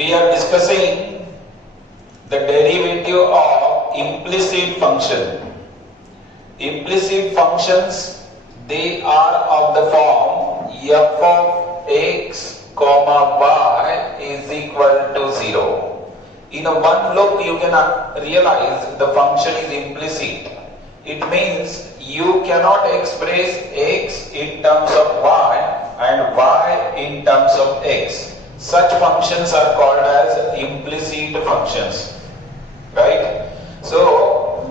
we are discussing the derivative of implicit function. Implicit functions, they are of the form f of x comma y is equal to 0. In a one look you can realize the function is implicit. It means you cannot express x in terms of y and y in terms of x. Such functions are called as implicit functions, right? So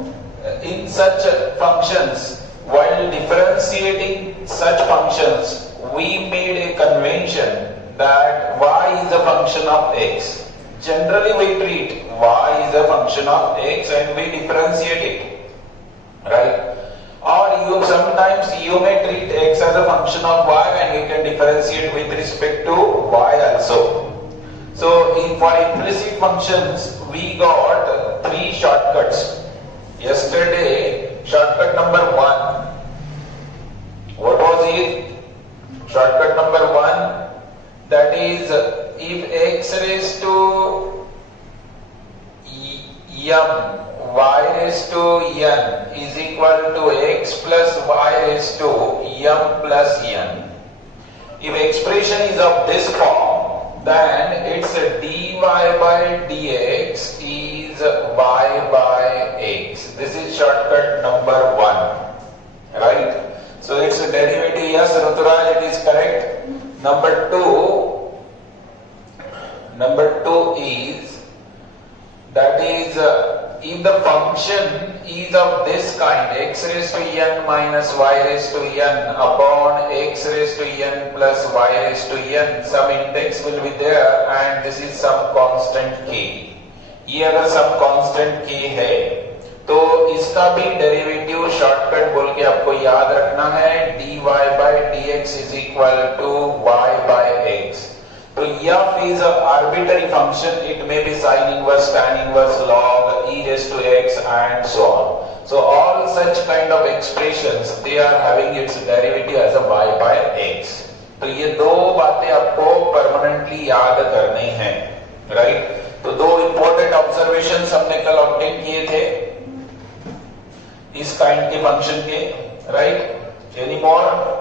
in such functions, while differentiating such functions, we made a convention that y is a function of x. Generally we treat y is a function of x and we differentiate it, right? Or sometimes you may treat x as a function of y and you can differentiate with respect to y also. So for implicit functions we got three shortcuts. Yesterday shortcut number 1, what was it? Shortcut number 1, that is if x raised to m y raised to n is equal to x plus y raised to m plus n. If expression is of this form, then it's dy by dx is y by x. This is shortcut number 1, right? So it's a derivative. Yes, Ruturaj, it is correct. Number 2 is, that is if the function is of this kind, x raised to n minus y raised to n upon x raised to n plus y raised to n, some index will be there and this is some constant k. ये अगर some constant k है तो इसका भी derivative shortcut बोल के आपको याद रखना है, dy by dx is equal to y by x. So f is an arbitrary function. It may be sin inverse, tan inverse, log, e raised to x and so on. So all such kind of expressions, they are having its derivative as a y by x. तो ये दो बातें आपको permanently याद करनी है, right? तो दो इंपॉर्टेंट ऑब्जर्वेशंस हमने कल ऑब्टेन किए थे इस काइंड के फंक्शन के, राइट? Any more?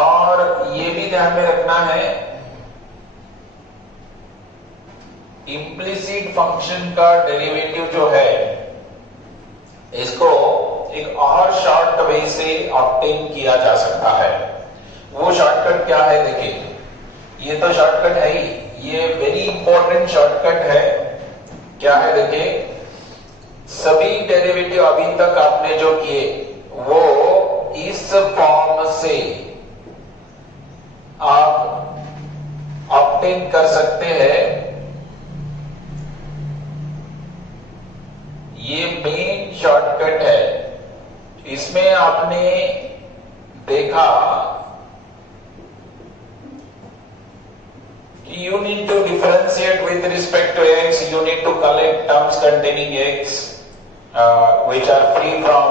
और ये भी ध्यान में रखना है, इम्प्लिसिट फंक्शन का डेरिवेटिव जो है इसको एक और शॉर्ट वे से ऑब्टेन किया जा सकता है. वो शॉर्टकट क्या है? देखिए, ये तो शॉर्टकट है ही, ये वेरी इंपॉर्टेंट शॉर्टकट है. क्या है? देखिए, सभी डेरिवेटिव अभी तक आपने जो किए वो इस फॉर्म से आप ऑब्टेन कर सकते हैं. ये मेन शॉर्टकट है. इसमें आपने देखा कि you need to differentiate with respect to x, you need to collect terms containing x which are free from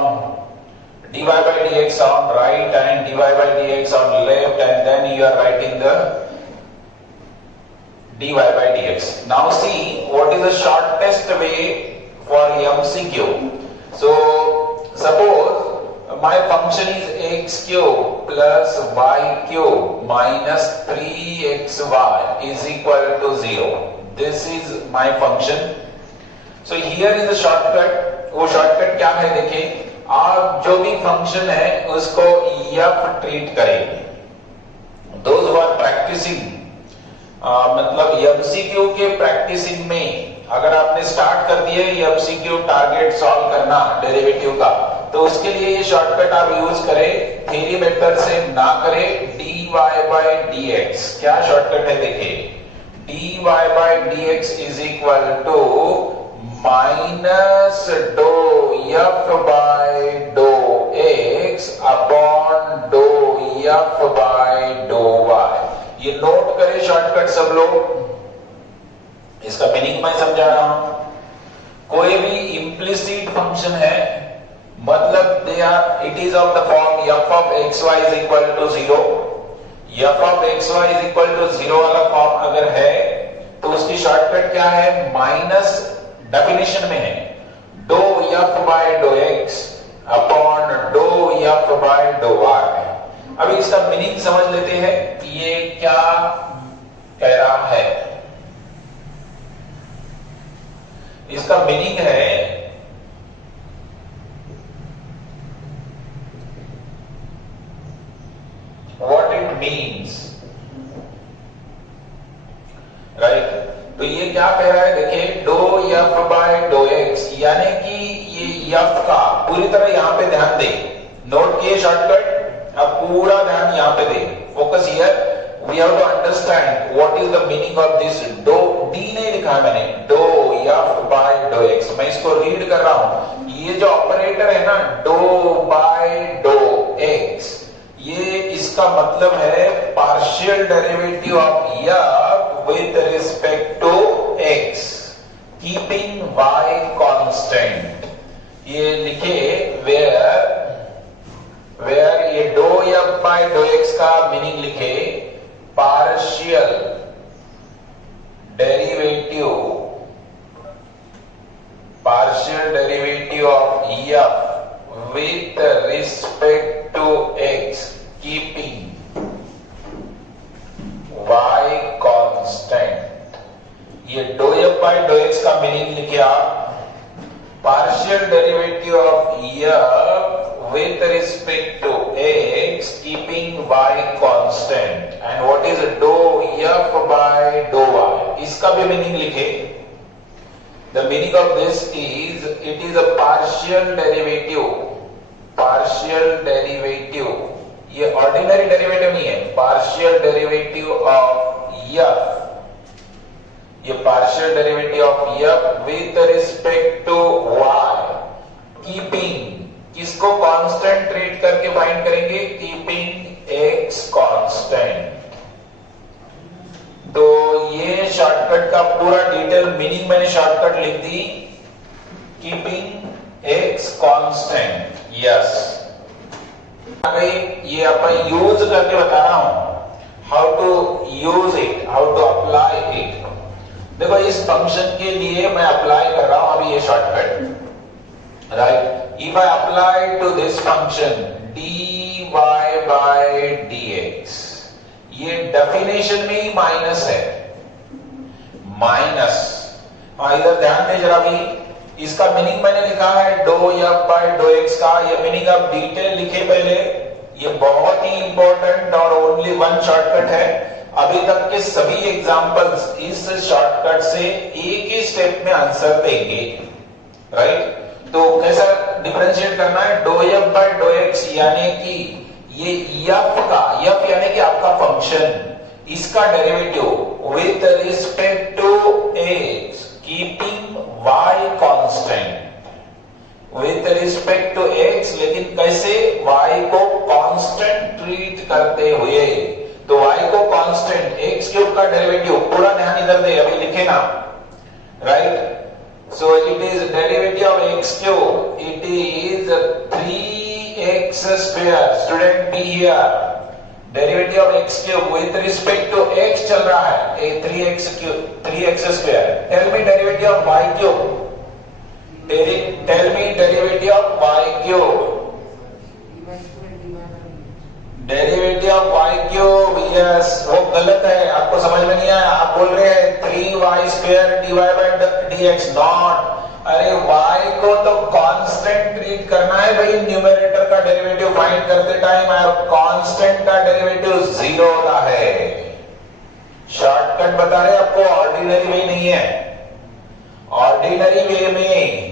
dy by dx on right and dy by dx on left, and then you are writing the dy by dx. Now see what is the shortest way for MCQ. So suppose my function is x cube plus y cube minus 3xy is equal to 0. This is my function. So here is the shortcut. वो shortcut क्या है? देखिए, आप जो भी function है उसको f treat करेंगे. Those who are practicing, मतलब MCQ के प्रैक्टिसिंग में अगर आपने स्टार्ट कर दिए MCQ टारगेट सॉल्व करना डेरिवेटिव का, तो उसके लिए ये शॉर्टकट आप यूज करें, थ्योरी मेथड से ना करें. dy by dx क्या शॉर्टकट है? देखिए, dy by dx is equal to minus dou f by dou x upon dou f by dou y. ये नोट करें शॉर्टकट सब लोग. इसका मीनिंग मैं समझा रहा हूं. कोई भी इम्प्लिसिट फंक्शन है, मतलब it is of the form f of xy is equal to 0. f of xy is equal to 0 वाला फॉर्म अगर है तो उसकी शॉर्टकट क्या है, माइनस डेफिनेशन में है do f by do x upon do f by do y. अभी इसका मीनिंग समझ लेते हैं कि ये क्या कह रहा है। इसका मीनिंग है व्हाट इट मीन्स, राइट। तो ये क्या कह रहा है, देखिए do f by do x, यानी कि ये एफ का पूरी तरह यहां पे ध्यान दे, नोट किए शॉर्टकट, अब पूरा ध्यान यहां पे दे, focus here. We have to understand what is the meaning of this do, d नहीं लिखा है मैंने, do f by do x. मैं इसको रीड कर रहा हूं, ये जो ऑपरेटर है ना डो बाय डो एक्स, ये इसका मतलब है partial derivative of f with respect to x keeping y constant. ये लिखे वेयर ये do f by do x का मीनिंग लिखे partial derivative of f with respect to x keeping y constant. ये do f by do x का मीनिंग लिखे आप partial derivative of f with respect to x keeping y constant, and what is dou f by dou y, इसका भी meaning लिखे। The meaning of this is it is a partial derivative, ये ordinary derivative नहीं है, partial derivative of f, ये partial derivative of f with respect to y keeping, किसको constant treat करके find करेंगे, कीपिंग एक्स कांस्टेंट। तो ये shortcut का पूरा डिटेल मीनिंग मैंने शॉर्टकट लिख दी, कीपिंग एक्स कांस्टेंट, यस। ये अपन यूज करके बता रहा हूं, how to use it, how to apply it. देखो इस फंक्शन के लिए मैं अप्लाई कर रहा हूं अभी ये shortcut, right? If I apply to this function dy by dx, ये डेफिनेशन में ही माइनस है, माइनस। इधर ध्यान दे जरा भी, इसका मीनिंग मैंने लिखा है do f by do x का, ये मीनिंग आप डिटेल लिखे पहले, ये बहुत ही इंपॉर्टेंट और ओनली वन शॉर्टकट है। अभी तक के सभी एग्जांपल्स इस शॉर्टकट से एक ही स्टेप में आंसर देंगे, राइट? तो कैसा डिफरेंशिएट करना है, do f by do x, यानी कि ये एफ का, एफ यानी कि आपका फंक्शन, इसका derivative with respect to x keeping y constant, with respect to x, लेकिन कैसे, वाई को कांस्टेंट ट्रीट करते हुए। तो वाई को कांस्टेंट, एक्स क्यूब का डेरिवेटिव, पूरा ध्यान इधर दे, अभी लिखे ना, right? So it is derivative of x cube, it is 3x square, student be here, derivative of x cube with respect to x चल रहा है, 3x cube, 3x square, tell me derivative of y cube, tell me derivative of y cube, derivative of y cube, yes, वो गलत है, आपको समझ में नहीं आया, आप बोल रहे हैं 3y square dy by dx, not. अरे y को तो कांस्टेंट ट्रीट करना है भाई, न्यूमरेटर का डेरिवेटिव फाइंड करते टाइम कांस्टेंट का डेरिवेटिव 0 होता है। शॉर्टकट बता रहे आपको, ऑर्डिनरी वे नहीं है। ऑर्डिनरी वे में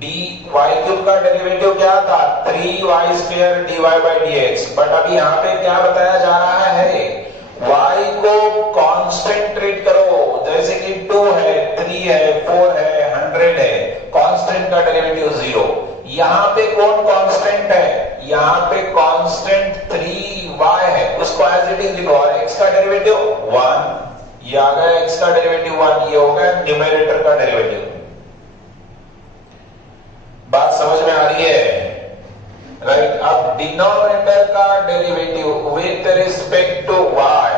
डी वाई क्यूब का डेरिवेटिव क्या था, 3y square dy by dx, but अभी यहाँ पे क्या बताया जा रहा है, y को कांस्टेंट ट्रीट करो, जैसे कि 2 है, 3 है, 4 है, 100 है, कांस्टेंट का डेरिवेटिव 0। यहाँ पे कौन कांस्टेंट है, यहाँ पे कांस्टेंट 3y है, उसको एज इट इज लिखो, और x का डेरिवेटिव 1, ये आ गया x का डेरिवेटिव 1, ये हो गया न्यूमरेटर का डेरिवेटिव। बात समझ में आ रही है, राइट? अब डिनोमिनेटर का derivative with respect to y,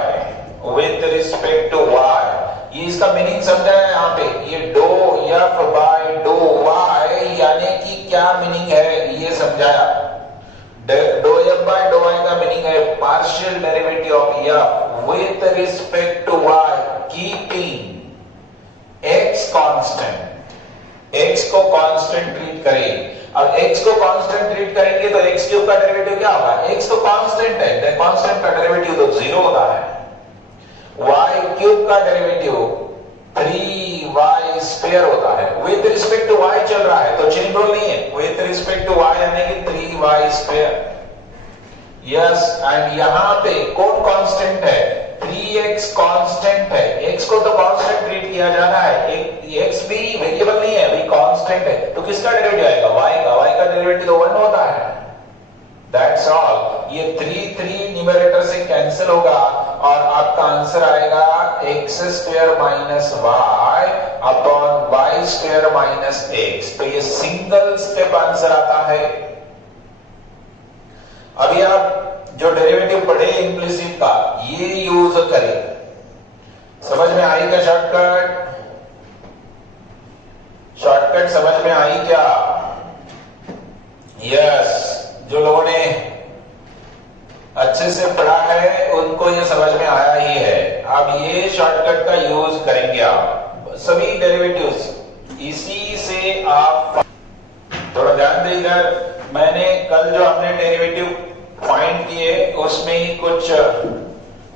with respect to y, ये इसका मीनिंग समझा है यहाँ पे? ये do f by do y यानी कि क्या मीनिंग है ये समझाया। Do f by do y का मीनिंग है partial derivative of f with respect to y keeping x constant. X को कांस्टेंट ट्रीट करें। अब x को कांस्टेंट ट्रीट करेंगे तो x क्यूब का डेरिवेटिव क्या होगा? x तो कांस्टेंट है, कांस्टेंट का डेरिवेटिव तो जीरो होता है। y क्यूब का डेरिवेटिव 3y स्क्वायर होता है। विद रिस्पेक्ट टू y चल रहा है तो चेन रूल नहीं है। विद रिस्पेक्ट टू y यानी कि 3y स्क्वायर। यस, एंड यहां पे कौन कांस्टेंट है? 3x कांस्टेंट है। x को तो कांस्टेंट ट्रीट किया जाना है। x भी वेरिएबल नहीं है, भी कांस्टेंट है। तो किसका डेरिवेटिव आएगा? y का। y का डेरिवेटिव तो 1 होता है। That's all. ये 3 न्यूमरेटर से कैंसिल होगा और आपका आंसर आएगा x square minus y upon y square minus x। तो ये सिंगल स्टेप आंसर आता है। अभी आप जो डेरिवेटिव पढ़े इंप्लिसिट का ये यूज करें। समझ में आई क्या शॉर्टकट? शॉर्टकट समझ में आई क्या? यस, जो लोगों ने अच्छे से पढ़ा है उनको ये समझ में आया ही है। अब ये शॉर्टकट का यूज करेंगे आप सभी डेरिवेटिव्स। इसी से आप थोड़ा ध्यान देकर, मैंने कल जो हमने डेरिवेटिव फाइंड किए उसमें ही कुछ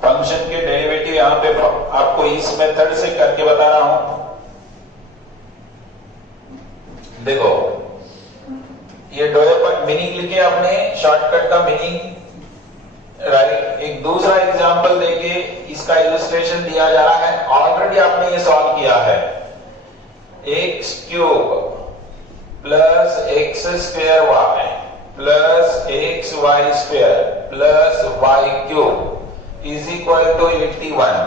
फंक्शन के डेरिवेटिव यहां पे आपको इस मेथड से करके बता रहा हूं। देखो, ये डोयर पर मीनिंग लिखे आपने, शॉर्टकट का मीनिंग राइट। एक दूसरा एग्जांपल देके इसका इलस्ट्रेशन दिया जा रहा है। ऑलरेडी आपने ये सॉल्व किया है। X cube plus x square y plus x y square plus y cube is equal to 81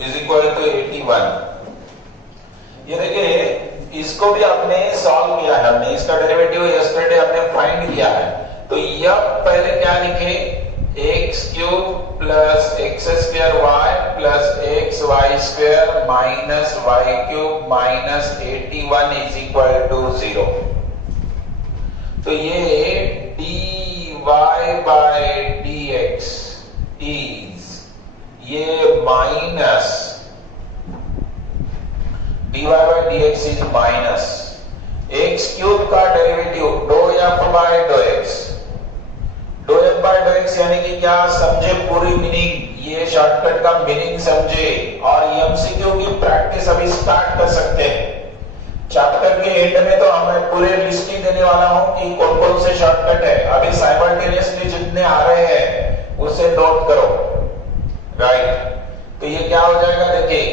is equal to 81। ये देखिए, इसको भी आपने सॉल्व किया है। हमने इसका डेरिवेटिव यस्टरडे हमने फाइंड किया है। तो यह पहले क्या लिखे? X cube plus x square y plus x y square minus y cube minus 81 is equal to 0। तो ये dy बाय dx इज ये minus dy by dx is minus x cube का derivative do f by do x. Do f by do x यानी कि क्या? समझे पूरी meaning, ये शॉर्टकट का मीनिंग समझे और एमसीक्यू की प्रैक्टिस अभी स्टार्ट कर सकते हैं। चैप्टर के एंड में तो हमें पूरे लिस्ट ही देने वाला हूं कि कौन कौन से शॉर्टकट है। अभी साइमल्टेनियसली जितने आ रहे हैं उसे नोट करो, राइट। तो ये क्या हो जाएगा? देखिए,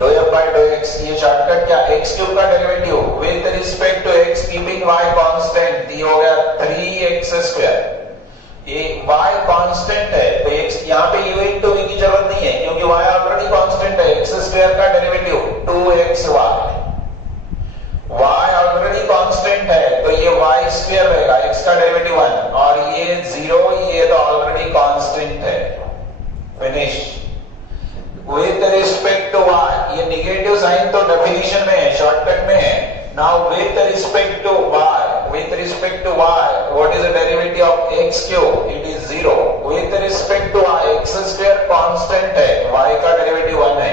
do f by do x, ये शॉर्टकट क्या? एक्स क्यूब का derivative with respect to x keeping y constant, ये हो गया 3x स्क्वायर। ये y कांस्टेंट है तो x यहां पे u इनटू v की जरूरत नहीं है क्योंकि y ऑलरेडी कांस्टेंट है। x स्क्वायर का derivative 2xy, y already constant है तो ये y स्क्वायर रहेगा, x का डेरिवेटिव 1 और ये 0, ये तो ऑलरेडी कांस्टेंट है। Finish. With respect to y, ये नेगेटिव साइन तो डेफिनेशन में है, शॉर्टकट में है। Now with respect to y, with respect to y, what is the derivative of x cube? It is 0. With respect to y, x square constant है, y का derivative 1 है।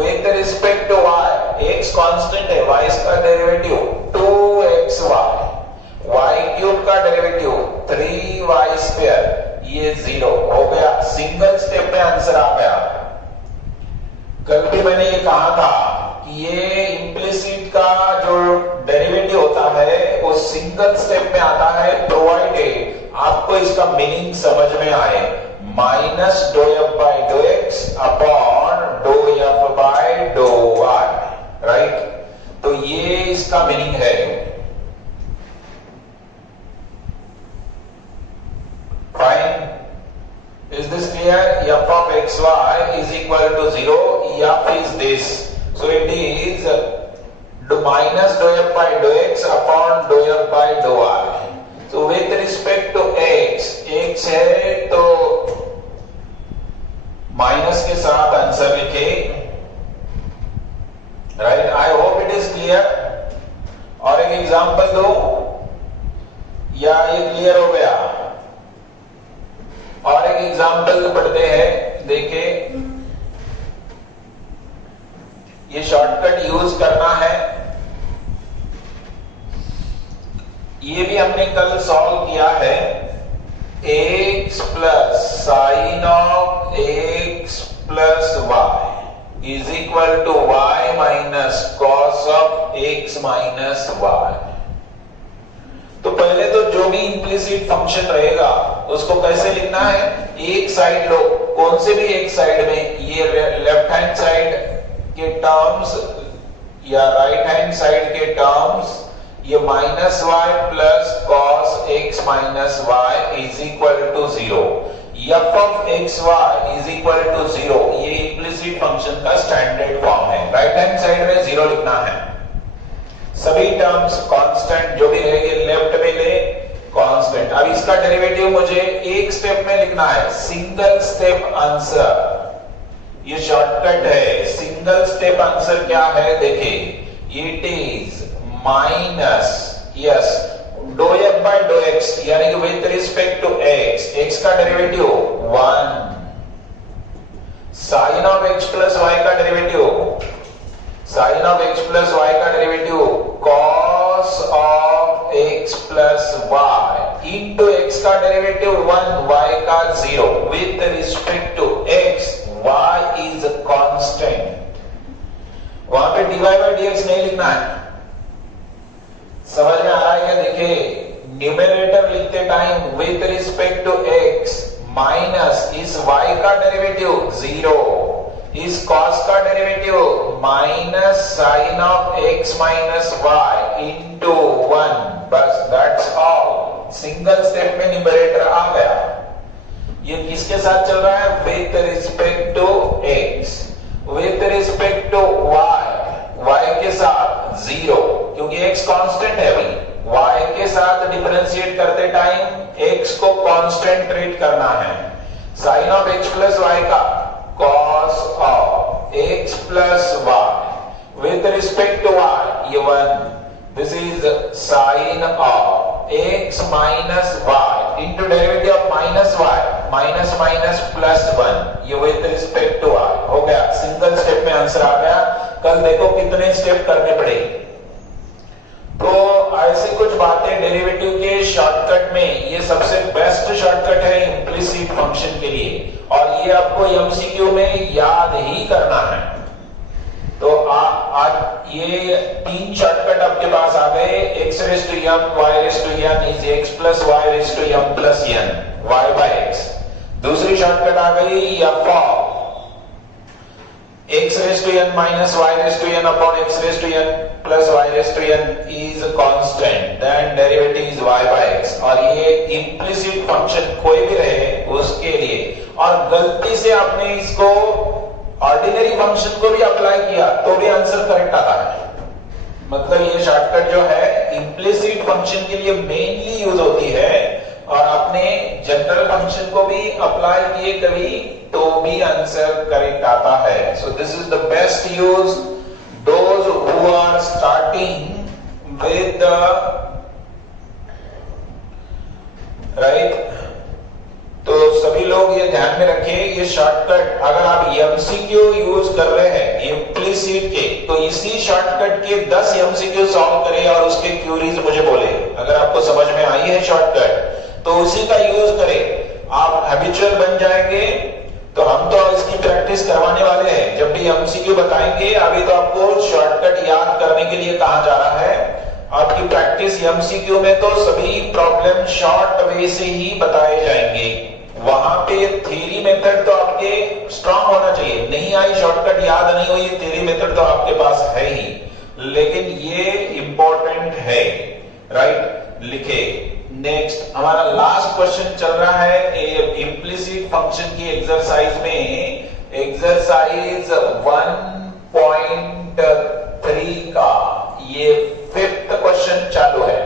With respect to y, x constant है, y का derivative 2xy, y cube का derivative 3y square, ये 0 हो गया। Single step में आंसर आ गया। कल भी मैंने ये कहा था कि ये इम्प्लिसिट का जो डेरिवेटिव होता है वो सिंगल स्टेप में आता है, प्रोवाइडेड आपको इसका मीनिंग समझ में आए। Minus do f by do x upon do f by do y, right. तो ये इसका मीनिंग है। Fine. Is this clear? F of xy is equal to 0. F is this. So it is minus dou f by dou x upon dou f by dou y. So with respect to x, x है तो minus के साथ answer लिखे। Right, I hope it is clear. और एक example दो या ये क्लियर हो गया? और एक एग्जांपल पढ़ते हैं, देखे ये शॉर्टकट यूज करना है। ये भी हमने कल सॉल्व किया है। x plus sine of x plus y is equal to y minus cos of x minus y. तो पहले तो जो भी इंप्लिसिट फंक्शन रहेगा उसको कैसे लिखना है? एक साइड लो, कौन से भी एक साइड में, ये लेफ्ट हैंड साइड के टर्म्स या राइट हैंड साइड के टर्म्स, ये minus y plus cos x minus y is equal to 0। F of x y is equal to 0, ये इंप्लिसिट फंक्शन का स्टैंडर्ड फॉर्म है। राइट हैंड साइड में 0 लिखना है। सभी टर्म्स कांस्टेंट जो भी रहेंगे लेफ्ट में ले कांस्टेंट। अब इसका डेरिवेटिव मुझे एक स्टेप में लिखना है, सिंगल स्टेप आंसर। ये शॉर्टकट है। सिंगल स्टेप आंसर क्या है? देखिए, it is minus yes do f by do x, यानी कि with respect to x, x का derivative 1, sine of x plus y का derivative, sine of x plus y का derivative cos of x plus y into x का derivative 1, y का 0, with respect to x y is constant. वहां पे dy by dx नहीं लिखना है। समझ में आ रहा है क्या? देखिए, न्यूमरेटर लिखते time with respect to x minus इस y का डेरिवेटिव 0, इस cos का derivative minus sine of x minus y into 1, बस दैट्स ऑल। सिंगल स्टेप में न्यूमरेटर आ गया। ये किसके साथ चल रहा है? With respect to x, with respect to y, y के साथ 0, क्योंकि x कांस्टेंट है भाई। y के साथ डिफरेंशिएट करते टाइम x को कांस्टेंट ट्रीट करना है। Sine of x plus y का cos of x plus y with respect to y, ये 1, this is sine of x minus y into derivative of minus y, minus minus plus 1, ये with respect to y हो गया। Single step में answer आ गया। कल देखो कितने स्टेप करने पड़े। तो ऐसे कुछ बातें डेरिवेटिव के शॉर्टकट में, ये सबसे बेस्ट शॉर्टकट है इंप्लिसिट फंक्शन के लिए, और ये आपको एमसीक्यू में याद ही करना है। तो आज ये 3 शॉर्टकट आपके पास आ गए। x raise to m y raise to n is x plus y raise to m plus n, y by x। दूसरी शॉर्टकट आ गई f of x raise to n minus y raise to n upon x raise to n plus y raise to n is constant, then derivative is y by x। और ये implicit function कोई भी रहे उसके लिए, और गलती से आपने इसको ऑर्डिनरी फंक्शन को भी अप्लाई किया तो भी आंसर करेक्ट आता है। मतलब ये शॉर्टकट जो है इंप्लिसिट फंक्शन के लिए मेनली यूज होती है, और आपने जनरल फंक्शन को भी अप्लाई किए कभी तो भी आंसर करेक्ट आता है। So this is the best use those who are starting with right. तो सभी लोग ये ध्यान में रखें, ये शॉर्टकट अगर आप एमसीक्यू यूज कर रहे हैं इंप्लिसिट के, तो इसी शॉर्टकट के 10 एमसीक्यू सॉल्व करें और उसके क्यूरीज मुझे बोले। अगर आपको समझ में आई है शॉर्टकट तो उसी का यूज करें, आप हैबिचुअल बन जाएंगे। तो हम तो इसकी प्रैक्टिस करवाने वाले हैं, जब भी एमसीक्यू बताएंगे। अभी तो आपको शॉर्टकट याद करने के लिए कहा जा रहा है। आपकी प्रैक्टिस एमसीक्यू में तो सभी प्रॉब्लम शॉर्ट वे से ही बताए जाएंगे। वहां पे थ्योरी मेथड तो आपके स्ट्रांग होना चाहिए। नहीं आई शॉर्टकट, याद नहीं हुई, थ्योरी मेथड तो आपके पास है ही, लेकिन ये इंपॉर्टेंट है। राइट, लिखे। नेक्स्ट हमारा लास्ट क्वेश्चन चल रहा है इंप्लिसिट फंक्शन की एक्सरसाइज में, एक्सरसाइज 1.3 का ये 5th क्वेश्चन चालू है।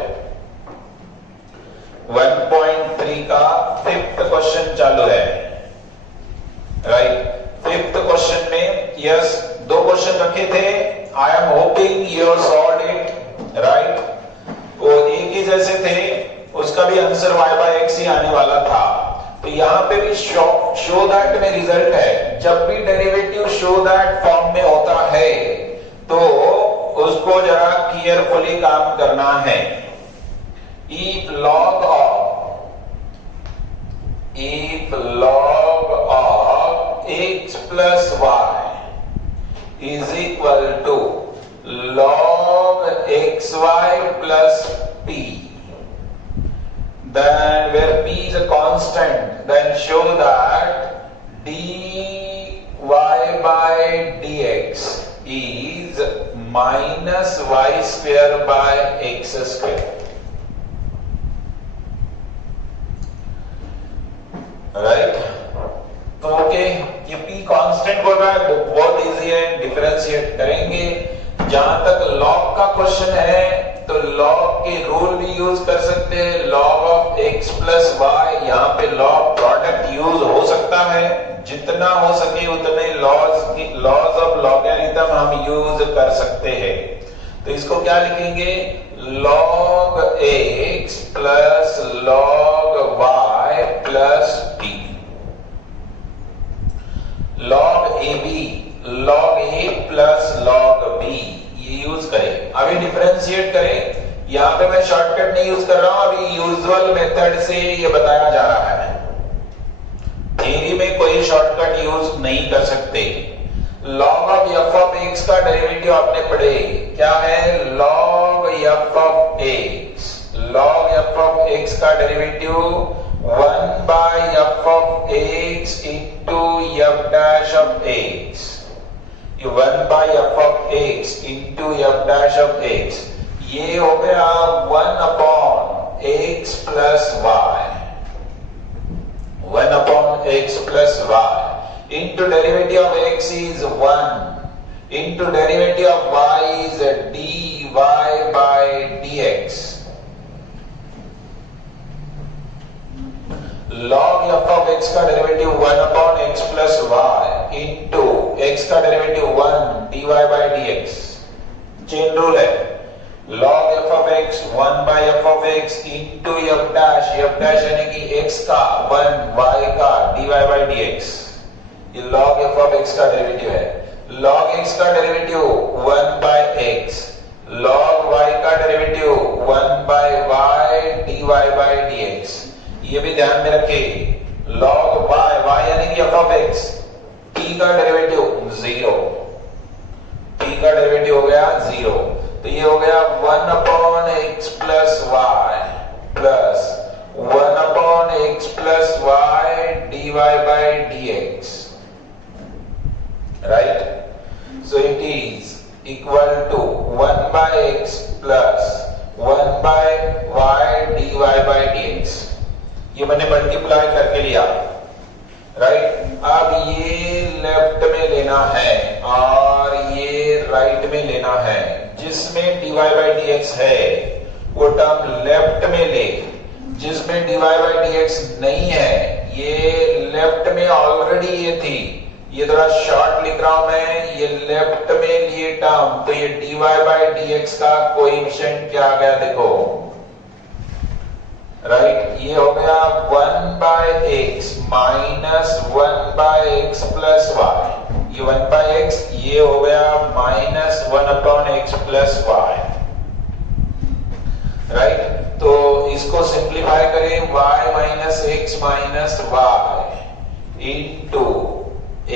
1.3 का 5th क्वेश्चन चालू है। राइट, रखे थे, I am hoping you solve it, right. वो एक ही जैसे थे, उसका भी आंसर y बाय एक्स ही आने वाला था। तो यहाँ पे भी शो दैट में रिजल्ट है, जब भी डेरिवेटिव शो दैट फॉर्म में होता है तो उसको जरा केयरफुली काम करना है। If log of x plus y is equal to log xy plus p, then where p is a constant, then show that dy by dx is minus y square by x square, right. तो okay, ये p constant बोल रहा है, बहुत easy है, differentiate करेंगे। जहां तक लॉग का क्वेश्चन है तो लॉग के रूल भी यूज कर सकते हैं, log of x plus y. यहाँ पे लॉग प्रोडक्ट यूज हो सकता है, जितना हो सके उतने लॉज ऑफ लॉगरिथम हम यूज कर सकते हैं। तो इसको क्या लिखेंगे, log x plus log y plus t, log a plus log b, ये यूज करें। अभी डिफरेंशिएट करें, यहां पे मैं शॉर्टकट नहीं यूज कर रहा हूं, अभी यूजुअल मेथड से ये बताया जा रहा है। थ्योरी में कोई शॉर्टकट यूज नहीं कर सकते। log of f of x का डेरिवेटिव आपने पढ़े, क्या है, log f of x, log f of x का derivative 1 by f of x into f dash of x, ये 1 by f of x into f dash of x, ये हो गया 1 upon x plus y, 1 upon x plus y into derivative of x is 1 into derivative of y is dy by dx, log f of x का derivative 1 upon x plus y into x का derivative 1 dy by dx, chain rule है। log f of x 1 by f of x into f dash यानी कि x का 1 y का dy by dx, ये log f of x का derivative है। log x का derivative 1 by x, log y का derivative 1 by y dy by dx, ये भी ध्यान में रखें। log y यानी कि f of x, t का डेरिवेटिव 0, t का डेरिवेटिव हो गया 0, तो ये हो गया 1 upon x plus y plus 1 upon x plus y dy by dx, right? So it is equal to 1 by x plus 1 by y dy by dx, ये मैंने मल्टीप्लाई करके लिया, राइट। अब ये लेफ्ट में लेना है और ये राइट में लेना है, जिसमें dy by dx है वो टर्म लेफ्ट में ले, जिसमें dy by dx नहीं है ये लेफ्ट में ऑलरेडी ये थी, ये थोड़ा शॉर्ट लिख रहा हूं मैं, ये लेफ्ट में लिए टर्म, तो ये dy by dx का कोएफिशिएंट क्या आ गया देखो, राइट, ये हो गया 1 by x minus 1 by x plus y, ये 1 by x, ये हो गया minus 1 upon x plus y, right. तो इसको सिंप्लीफाई करें, y minus x minus y into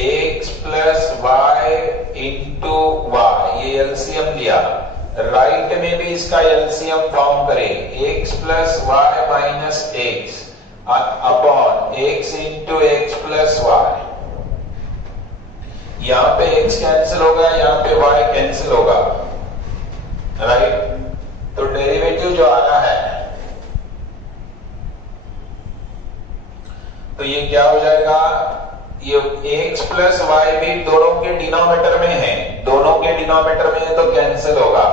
x plus y into y, ये एलसीएम लिया, राइट में भी इसका एलसीएम फॉर्म करें, x plus y minus x upon x into x plus y, यहां पे x कैंसिल होगा, यहां पे y कैंसिल होगा, राइट। तो डेरिवेटिव जो आ रहा है तो ये क्या हो जाएगा, ये x प्लस वाई भी दोनों के डिनोमिनेटर में है, दोनों के डिनोमिनेटर में है तो कैंसिल होगा,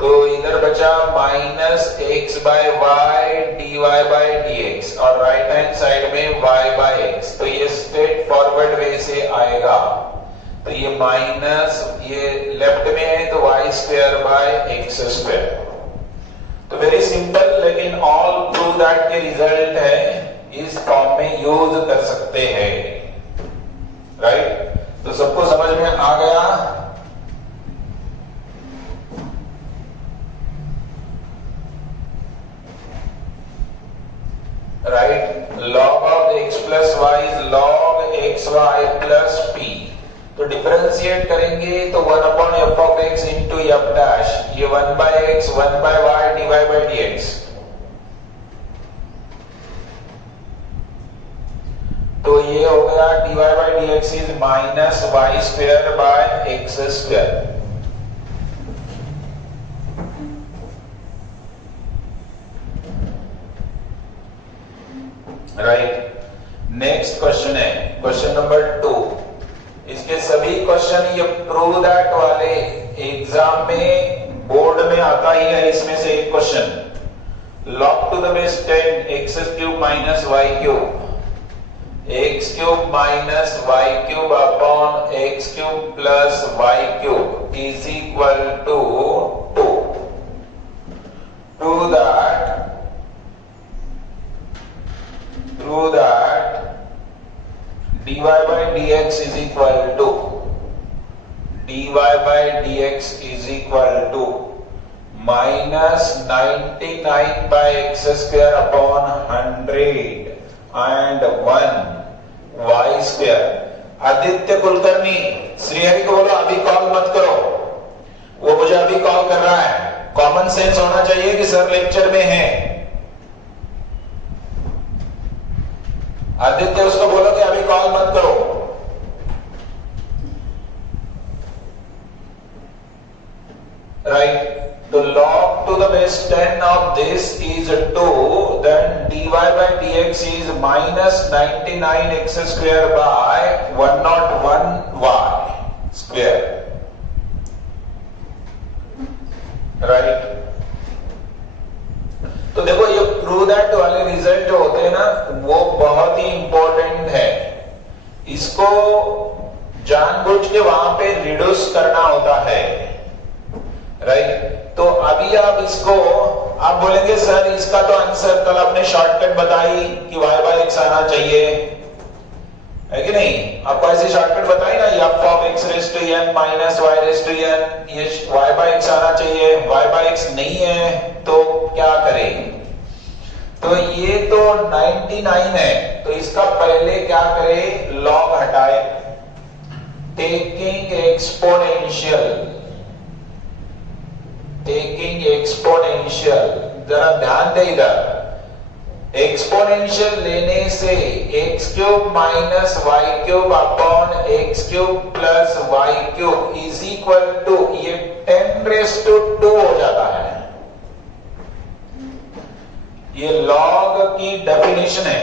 तो इधर बचा minus x by y dy by dx और राइट हैंड साइड में y बाय x, तो ये स्ट्रेट फॉरवर्ड वे से आएगा। तो ये माइनस, ये लेफ्ट में है तो y square by x square. तो वेरी सिंपल, लेकिन ऑल प्रूव दैट के रिजल्ट है इस फॉर्म में यूज कर सकते हैं, राइट। तो सबको समझ में आ गया? Right, log of x plus y is log xy plus p। तो डिफरेंशिएट करेंगे तो 1 upon f of x into f dash, ये 1 by x 1 by y dy by dx। तो ये हो गया dy by dx is minus y square by x square। Right, next question है question number 2। इसके सभी क्वेश्चन ये प्रूव दैट वाले एग्जाम में बोर्ड में आता ही है। इसमें से एक question, log to the base 10 x cube minus y cube, x cube minus y cube upon x cube plus y cube is equal to 2। Prove that dy by dx is equal to minus 99 by x square upon 100 and 1 y square। Aditya Kulkarni, Shrihari को बोलो अभी call मत करो, वो मुझे अभी call कर रहा है। कॉमन सेंस होना चाहिए कि सर लेक्चर में है। आदित्य उसको बोलो कि अभी कॉल मत करो। राइट, तो log to the base 10 of this is 2, then dy by dx is minus 99 x square by 101 y square। Right, तो देखो ये प्रूव दैट वाले रिजल्ट जो होते हैं ना, वो बहुत ही इंपॉर्टेंट है। इसको जानबूझ के वहां पे रिड्यूस करना होता है, राइट। तो अभी आप इसको, आप बोलेंगे सर इसका तो आंसर कल आपने शॉर्टकट बताई कि y by x आना चाहिए, है कि नहीं? आपको ऐसी शॉर्टकट बताई ना, f of x raised to n minus y raised to n, ये y by x आना चाहिए। y by x नहीं है तो क्या करें? तो ये तो 99 है, तो इसका पहले क्या करें? log हटाए, taking exponential। जरा ध्यान दे इधर, एक्सपोनेंशियल लेने से x cube minus y cube upon x cube plus y cube is equal to, ये 10⁻² हो जाता है। ये log की डेफिनेशन है।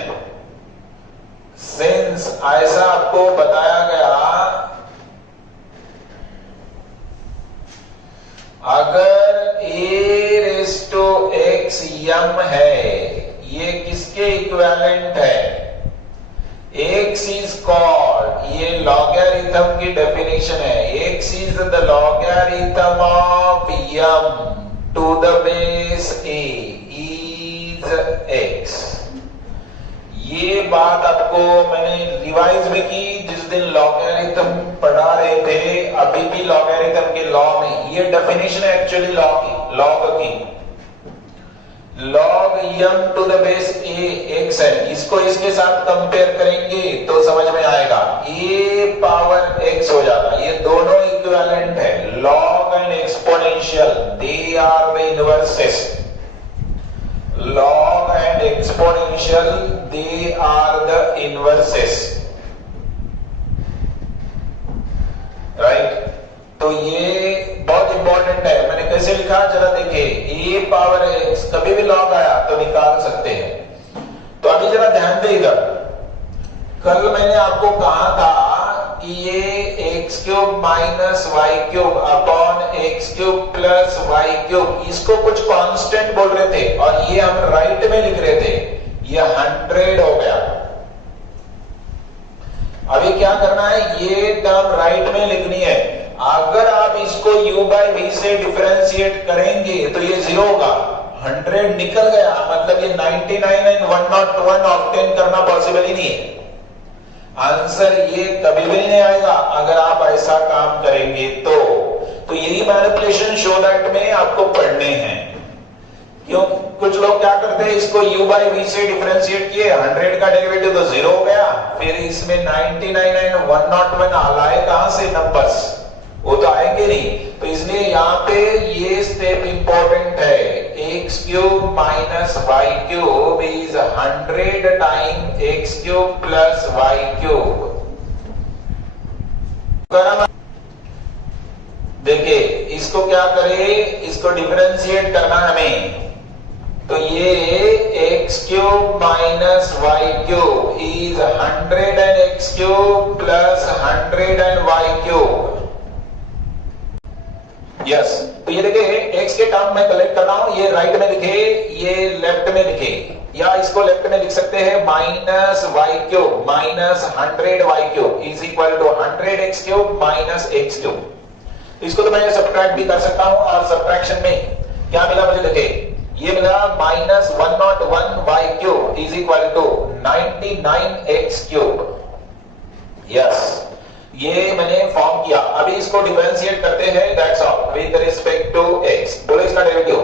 सिंस ऐसा आपको बताया गया, अगर a⁻x m है, ये किसके इक्विवेलेंट है? x इज कॉल्ड, ये लॉगरिथम की डेफिनेशन है, x is the logarithm of m to the base a is x। ये बात आपको मैंने रिवाइज भी की जिस दिन लॉगरिथम पढ़ा रहे थे। अभी भी लॉगरिथम के लॉ में ये डेफिनेशन है एक्चुअली लॉग की। log m to the base a x है, इसको इसके साथ कंपेयर करेंगे तो समझ में आएगा, a पावर x हो जाता है। ये दोनों इक्विवेलेंट है, log and exponential, they are the inverses. log and exponential, they are the inverses, right? तो ये बहुत इंपॉर्टेंट है। मैंने कैसे लिखा जरा देखिए, a पावर x, कभी भी log आया तो निकाल सकते हैं। तो अभी जरा ध्यान दे इधर, कल मैंने आपको कहा था कि ये x cube minus y cube upon x cube plus y cube, इसको कुछ कांस्टेंट बोल रहे थे और ये हम राइट में लिख रहे थे, ये 100 हो गया। अभी क्या करना है, ये टर्म राइट में लिखनी है। अगर आप इसको u बाई v से डिफरेंशिएट करेंगे तो ये 0 होगा, 100 निकल गया, मतलब ये 99 एंड 101 ऑब्टेन करना पॉसिबल ही नहीं है। आंसर ये कभी भी नहीं आएगा अगर आप ऐसा काम करेंगे तो यही मैनिपुलेशन शो दैट में आपको पढ़ने हैं। क्यों, कुछ लोग क्या करते हैं, इसको u बाई v से डिफरेंशिएट किए, 100 का डेरिवेटिव तो 0 हो गया, फिर इसमें 99 एंड 101 आए कहां से नंबर्स, वो तो आएंगे नहीं। तो इसलिए यहाँ पे ये स्टेप इंपॉर्टेंट है, x cube minus y cube is 100 time x cube plus y cube. देखिए इसको क्या करें, इसको डिफरेंशिएट करना हमें, तो ये x cube minus y cube is 100 and x cube plus 100 and y cube. Yes, तो ये देखिए x के टर्म में कलेक्ट कर रहा हूं, ये राइट में लिखे, ये लेफ्ट में लिखे, या इसको लेफ्ट में लिख सकते हैं minus y cube minus 100 y cube is equal to 100 x cube minus x cube. इसको तो मैं सब्ट्रैक्ट भी कर सकता हूं, और सब्ट्रैक्शन में क्या मिला मुझे, देखिए ये मिला minus 101 y cube is equal to 99 x cube. Yes, ये मैंने फॉर्म किया। अभी इसको डिफरेंशिएट करते हैं, that's all, with respect to x। बोलो इसका डेरिवेटिव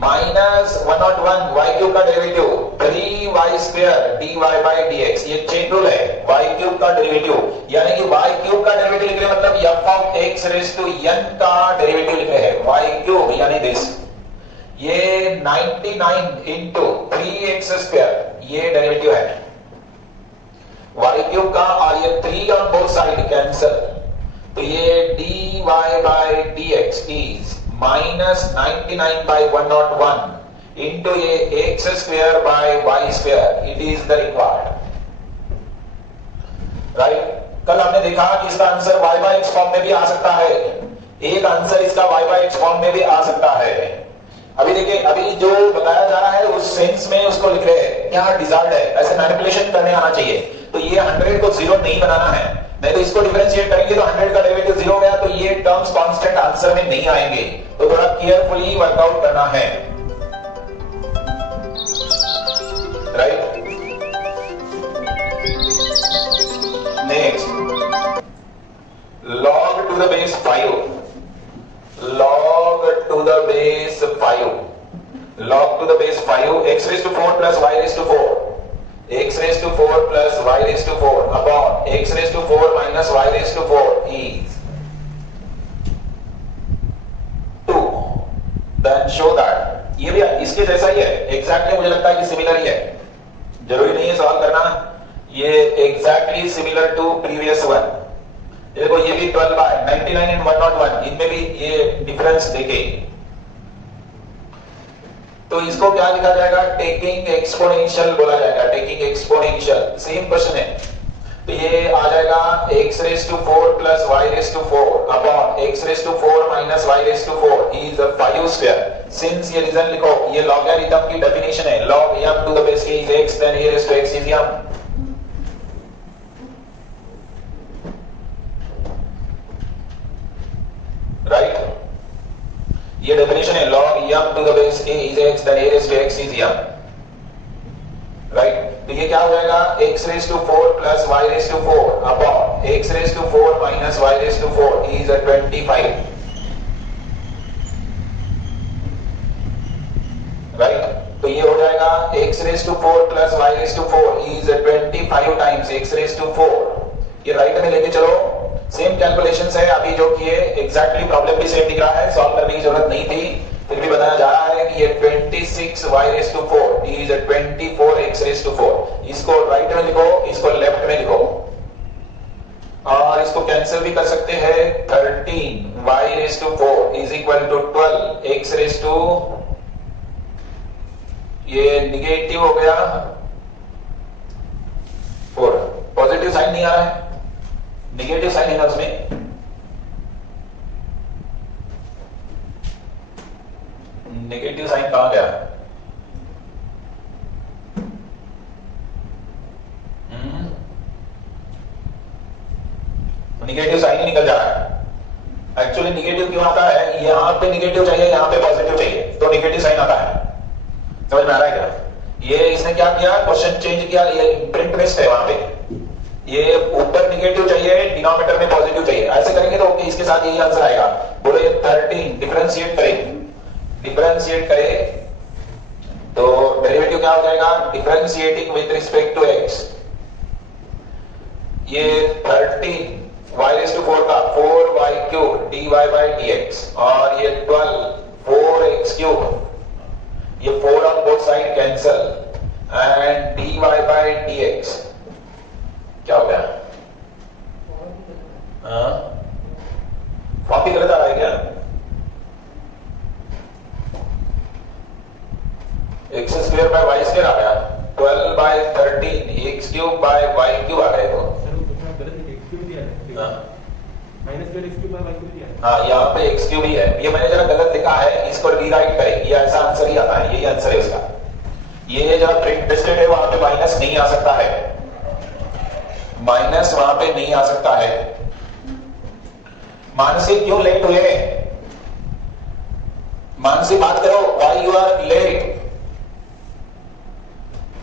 माइनस 101 वाई क्यूब का derivative 3y square dy by dx, ये चेन रूल है। वाई क्यूब का डेरिवेटिव यानी कि वाई क्यूब का डेरिवेटिव लिख रहे हैं, मतलब f of x raise to n का डेरिवेटिव लिख रहे हैं, वाई क्यूब यानी दिस, ये 99 इंटू 3x स्क्वायर ये डेरिवेटिव है y क्यूब का, और ये 3 ऑन बोथ साइड कैंसल, तो ये dy by dx is minus 99 by 101 into ये x square by y square, it is the required, right. कल हमने देखा कि इसका answer y by x form में भी आ सकता है, एक आंसर इसका y बाई x फॉर्म में भी आ सकता है। अभी देखिए, अभी जो बताया जा रहा है उस सेंस में उसको लिख रहे हैं, क्या डिजायर्ड है, ऐसे मैनिपुलेशन करने आना चाहिए। तो ये 100 को 0 नहीं बनाना है, नहीं तो इसको डिफरेंशिएट करेंगे तो 100 का डेरिवेटिव 0 हो गया, तो ये टर्म्स कांस्टेंट आंसर में नहीं आएंगे, तो थोड़ा केयरफुली वर्कआउट करना है, right. Next, log to the base 5, log to the base 5, log to the base 5 x raised to 4 plus y raised to 4, x raised to 4 plus y raised to 4 upon x raised to 4 minus y raised to 4 is 2। then show that, ये भी इसके जैसा ही है, exactly मुझे लगता है कि similar ही है, जरूरी नहीं है सॉल्व करना, ये exactly similar to previous one. देखो ये भी 12 बाय 99 एंड 101, इनमें भी ये डिफरेंस देखे, तो इसको क्या लिखा जाएगा, टेकिंग एक्सपोनेंशियल बोला जाएगा, टेकिंग एक्सपोनेंशियल, सेम क्वेश्चन है, तो ये आ जाएगा x raise to 4 plus y raise to 4 upon x raise to 4 minus y raise to 4 is 5 square. Since ये रीजन लिखो, ये लॉगरिथम की डेफिनेशन है, log m to the base k is x, then a raise to x is m, right. ये definition है, log m to the base a is x, then a raise to x is m, right. तो ये क्या हो जाएगा, x raise to 4 plus y raise to 4 upon x raise to 4 minus y raise to 4 is 25, right. तो ये हो जाएगा x raise to 4 plus y raise to 4 is 25 times x raise to 4, ये राइट में लेके चलो, सेम कैलकुलेशंस है अभी जो किए, एग्जैक्टली प्रॉब्लम भी सेम दिख रहा है, सॉल्व करने की जरूरत नहीं थी, फिर भी बताया जा रहा है कि ये 26 y raise to 4 is 24 x raise to 4, इसको राइट में लिखो, इसको लेफ्ट में लिखो, और इसको कैंसिल भी कर सकते हैं, 13 y raise to 4 is equal to 12 x raise to, ये निगेटिव हो गया 4, पॉजिटिव साइन नहीं आ रहा है, नेगेटिव साइन है ना उसमें, नेगेटिव साइन कहां गया, निगेटिव साइन ही निकल जा रहा है। एक्चुअली निगेटिव क्यों आता है, यहां पे निगेटिव चाहिए, यहां पे पॉजिटिव चाहिए, तो निगेटिव साइन आता है। समझ में आ रहा है क्या? ये इसने क्या किया, क्वेश्चन चेंज किया, ये प्रिंट मिस्ड है वहां पे। ये ऊपर निगेटिव चाहिए, डिनोमिनेटर में पॉजिटिव चाहिए, ऐसे करेंगे तो ओके, इसके साथ यही आंसर आएगा। बोलो ये 13 डिफरेंशिएट करें, डिफरेंशिएट करें तो डेरिवेटिव क्या हो जाएगा, differentiating with respect to x. ये 13 y raised to 4 का 4y cube dy by dx, और ये 12 4x क्यूब, ये 4 on both side cancel and dy by dx क्या हो गया? फॉर्म भी गलत आ रहा है क्या? X square by y square आ गया, 12 by 13 x cube by y cube आ गया। हाँ, यहाँ पे एक्स क्यूब ही है, ये मैंने जरा गलत लिखा है, इसको रीराइट करें, ये ऐसा आंसर ही आता है, यही आंसर है इसका। ये जरा प्रिंट टेस्टेड है, वहां पे माइनस नहीं आ सकता है, माइनस वहां पे नहीं आ सकता है। मानसी क्यों लेट हुए? मानसी बात करो, why you are late?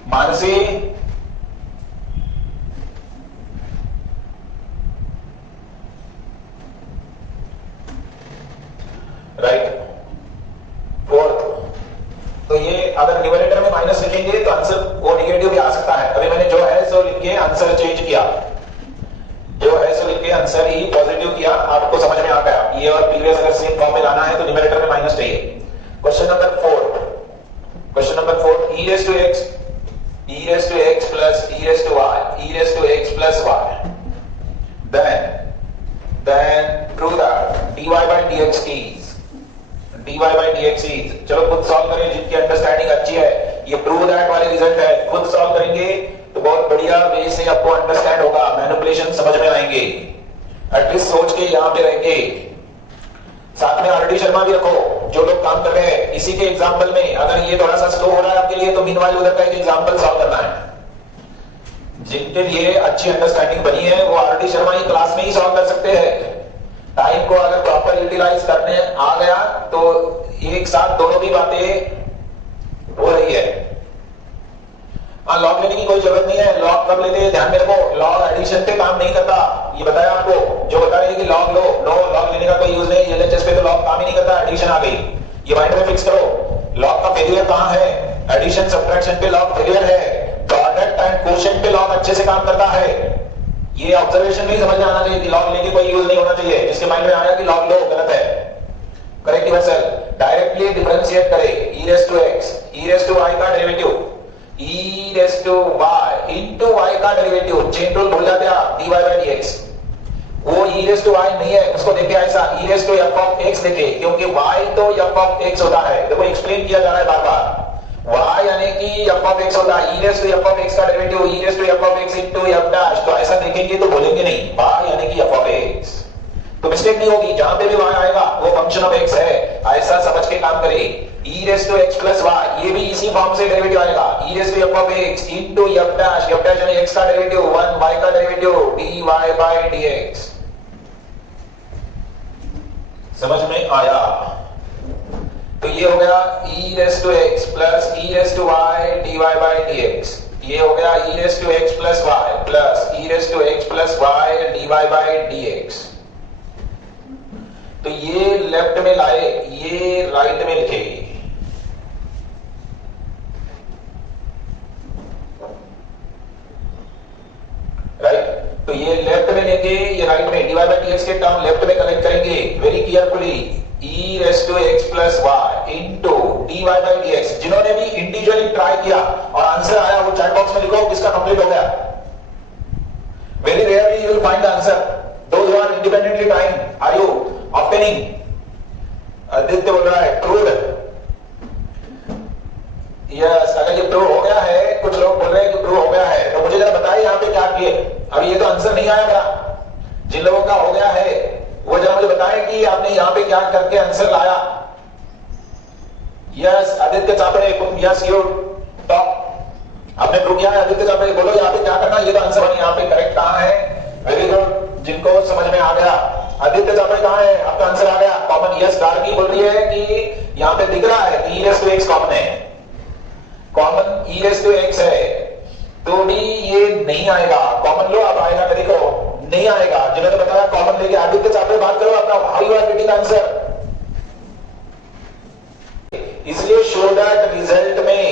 Mansi right. Fourth, तो ये अगर न्यूमरेटर में माइनस लिखेंगे तो आंसर वो निगेटिव भी आ सकता है। अभी मैंने जो है सो लिख के आंसर चेंज किया, जो है सो लिख के आंसर ही पॉजिटिव किया, आपको समझ में आ गया। ये और प्रीवियस अगर सेम फॉर्म में लाना है तो न्यूमरेटर में माइनस चाहिए। Question number 4, question number 4, e raised to x plus e raised to x plus y, then prove that dy by dx is, चलो खुद सॉल्व करें, जिनकी अंडरस्टैंडिंग अच्छी है, ये प्रूव दैट वाले रिजल्ट है, खुद सॉल्व करेंगे तो बहुत बढ़िया वे से आपको अंडरस्टैंड होगा, मैनिपुलेशन समझ में आएंगे। एटलीस्ट सोच के यहां पे रह के, साथ में आरडी शर्मा भी रखो, जो लोग काम कर रहे हैं इसी के एग्जाम्पल में। अगर ये थोड़ा सा स्लो हो रहा है आपके लिए तो मीनवाइल उधर का एक एग्जाम्पल सॉल्व करना है। जिनके लिए अच्छी अंडरस्टैंडिंग बनी है वो आरडी शर्मा ही क्लास में ही सॉल्व कर सकते हैं। टाइम को अगर प्रॉपर यूटिलाइज करने आ गया तो एक साथ दोनों की बातें हो रही है। लॉग लेने की कोई जरूरत नहीं है, लॉग कब लेते हैं ध्यान में रखो, लॉग एडिशन पे काम नहीं करता, ये बताया आपको। जो बता रहे हैं कि लॉग लो, नो लॉग लेने का कोई यूज नहीं, एलएचएस पे तो लॉग काम ही नहीं करता, एडिशन आ गई, ये माइंड में फिक्स करो। लॉग का फेलियर कहां है? एडिशन सब्ट्रैक्शन पे लॉग फेलियर है, प्रोडक्ट एंड क्वोशिएंट पे लॉग अच्छे से काम करता है। ये ऑब्जर्वेशन नहीं समझ में आना चाहिए कि लॉग लेके कोई यूज नहीं होना चाहिए। जिसके माइंड में आया कि लॉग लो, गलत है। करेक्ट योरसेल्फ, डायरेक्टली डिफरेंशिएट करें, e raised to x, e raised to y का derivative, e raised to y into y का डेरिवेटिव, चेन रूल भूल जाते आप, dy by dx। वो e raised to y नहीं है, उसको देखे ऐसा e raised to f of x देखे, क्योंकि y तो f of x होता है। देखो एक्सप्लेन किया जा रहा है बार बार, y यानी कि f of x होता है, e raised to f of x का derivative e raised to f of x into f dash, तो ऐसा देखेंगे तो बोलेंगे नहीं y यानी कि f of x, तो मिस्टेक नहीं होगी। जहां पे भी y आएगा वो फंक्शन ऑफ x है, ऐसा समझ के काम करें। e raised to x plus y, ये भी इसी फॉर्म से डेरिवेटिव आएगा, e raised to f of x into f dash यानी x का डेरिवेटिव 1 y का डेरिवेटिव dy by dx। समझ में आया? तो ये हो गया e raised to x plus e raised to y dy by dx, ये हो गया e raised to x plus y plus e raised to x plus y dy by dx। तो ये लेफ्ट में लाए, ये राइट में लिखे, राइट। तो ये लेफ्ट में लेके ये राइट में dy by dx के टर्म लेफ्ट में कलेक्ट करेंगे very carefully, e raised to x plus y into dy by dx। जिन्होंने भी इंडिविजुअली ट्राई किया और आंसर आया वो चैट बॉक्स में लिखो किसका कंप्लीट हो गया। Very rarely you will find the answer, those who are independently trying, are you obtaining? Aditya बोल रहा है ट्रूड, यस। अगर ये प्रूव हो गया है, कुछ लोग बोल रहे हैं कि प्रूव हो गया है, तो मुझे जरा बताइए यहाँ पे क्या किए। अभी ये तो आंसर नहीं आया मेरा, जिन लोगों का हो गया है वो जरा मुझे बताएं कि आपने यहाँ पे क्या करके आंसर लाया। Yes Aditya Chapade, yes you top, आपने प्रूव किया है। आदित्य चापड़े बोलो यहाँ पे क्या करना, ये तो आंसर यहाँ पे करेक्ट कहां है। वेरी गुड, जिनको समझ में x कॉमन है, common e raise to x है, तो भी ये नहीं आएगा। कॉमन लो, अब आएगा कभी को नहीं आएगा। जिन्होंने बताया कॉमन लेके आदित्य साहब से बात करो अपना, how you are getting answer. इसलिए शो दैट रिजल्ट में